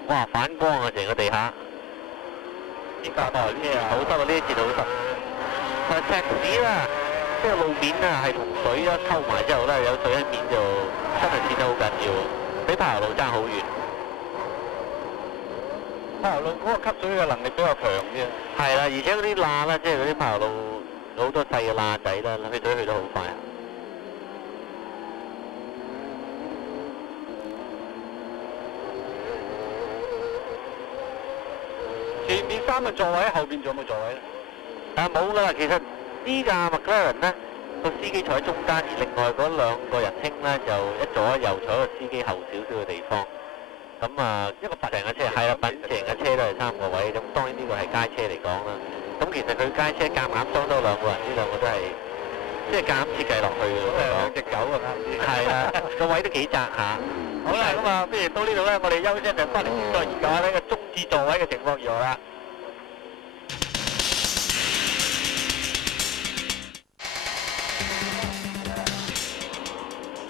哇！反光啊，成個地下。呢架呢好濕啊！呢一節好濕。但係石屎啦，即係路面啊，係同水一溝埋之後咧，有水喺面就真係跣得好緊要，比柏油路爭好遠。柏油路嗰個吸水嘅能力比較強啲啊。係啦，而且嗰啲罅咧，即係嗰啲柏油路好多細嘅罅仔啦，去水去得好快啊。前面3個座位，後邊仲有冇座位咧？冇㗎啦，其實呢架麥拉倫咧個司機坐喺中間，而另外嗰2個仁兄咧就一左一右坐喺個司機後少少嘅地方。咁啊，一個品成嘅車係啦，品成嘅車都係3個位，咁當然呢個係街車嚟講啦。咁其實佢街車夾硬裝多2個人，呢2個都係即係夾硬設計落去嘅。咁2隻狗咁啱先。係啦，個位都幾窄下。好啦，咁啊，不如到呢度咧，我哋休息一陣，翻嚟再研究下呢個中置座位嘅情況如何啦。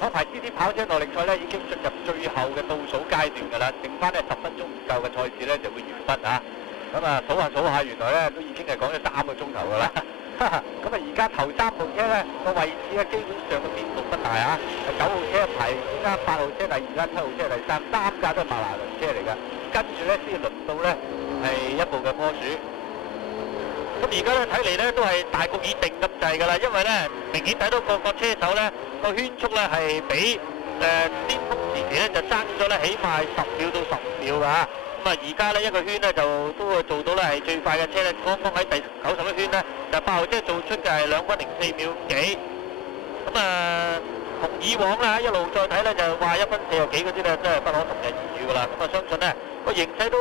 嗰排 GT 跑車耐力賽咧已經進入最後嘅倒數階段㗎啦，剩翻咧10分鐘唔夠嘅賽事咧就會完畢啊！咁啊數下，原來咧都已經係講咗3個鐘頭㗎啦。咁啊而家頭3部車咧個位置咧基本上嘅變動不大啊，9號車排依家8號車第2啦，7號車第3架都係麥拿倫車嚟㗎。跟住咧先輪到咧係一部嘅波鼠。咁而家咧睇嚟咧都係大局已定咁滯㗎啦，因為咧明顯睇到個車手咧個圈速咧係比巔峰時期咧就爭咗咧起碼10秒到15秒㗎。咁啊而家咧一個圈咧就都會做到咧係最快嘅車咧，剛剛喺第91圈咧就8號車做出嘅係2分04秒幾。咁啊同以往啦一路再睇咧就話1分40幾嗰啲咧真係不可同日而語㗎啦。咁啊相信咧個形勢都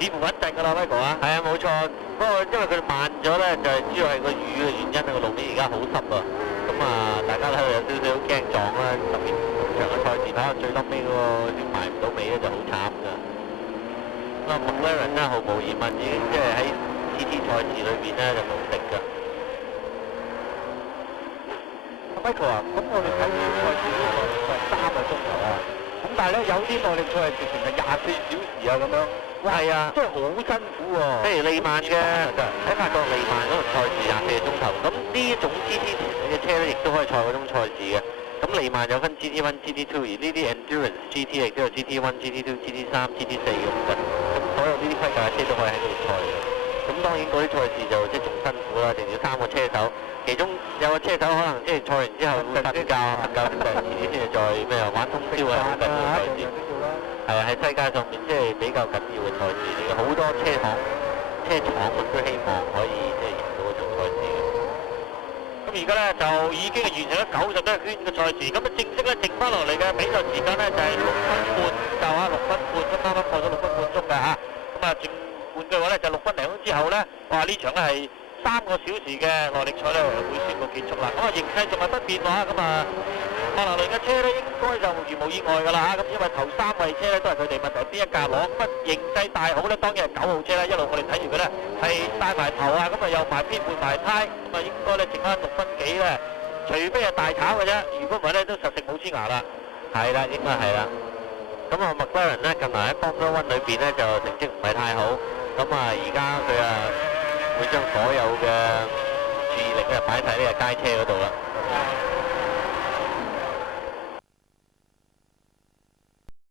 似乎穩定㗎啦，威哥啊。係啊，冇錯。不過因為佢慢咗咧，就係主要係個雨嘅原因啊，個路面而家好濕啊。咁啊，大家喺度有少少驚撞啦，特別長嘅賽事跑到最冧尾嗰個先埋唔到尾咧就好慘㗎。咁啊，麥拉倫咧毫無疑問已經即係喺 GT 賽事裏邊咧就無敵㗎。威哥啊，咁我哋睇呢個賽事呢個係3個鐘頭啊。咁但係咧有啲耐力賽係直情係24小時啊咁樣。係啊，真係好辛苦喎。譬如利曼嘅喺法國利曼嗰輪賽事24個鐘頭，咁呢一種 GT 嘅車咧亦都可以賽嗰種賽事嘅。咁利曼有分 GT1、GT2，而呢啲 Endurance GT 亦都有 GT1、GT2、GT3、GT4 咁嘅。咁所有呢啲規格嘅車都可以喺度賽嘅。咁當然嗰啲賽事就即係仲辛苦啦，定要3個車手，其中有個車手可能即係賽完之後會瞓覺，遲啲先至再咩玩通宵啊，好緊要賽事。係啊，喺世界上面即係比較緊要嘅賽事嚟嘅，好多車廠都希望可以即係贏到嗰場賽事嘅。咁而家咧就已經係完成咗91圈嘅賽事，咁啊正式咧剩翻落嚟嘅比賽時間咧就係6分半夠啊，6分半咁啱啱過咗6分半鐘嘅嚇。咁啊轉換嘅話咧就6分零鐘之後咧，哇呢場咧係3個小時嘅耐力賽咧會宣布結束啦。咁啊形勢仲係不變喎，咁啊麥拿倫嘅車咧應該就如無意外㗎啦嚇，咁因為頭3位車咧都係佢哋問題邊一架攞，咁啊形勢大好咧，當然係9號車啦，一路我哋睇住佢咧係帶埋頭啊，咁啊又埋邊換埋胎，咁啊應該咧剩翻6分幾咧，除非係大炒嘅啫，如果唔係咧都實食冇黐牙啦。係啦，應該係啦。咁啊麥拉倫咧近來喺 Formula One 裏邊咧就成績唔係太好，咁啊而家佢啊會將所有嘅注意力咧擺喺呢個街車嗰度啦。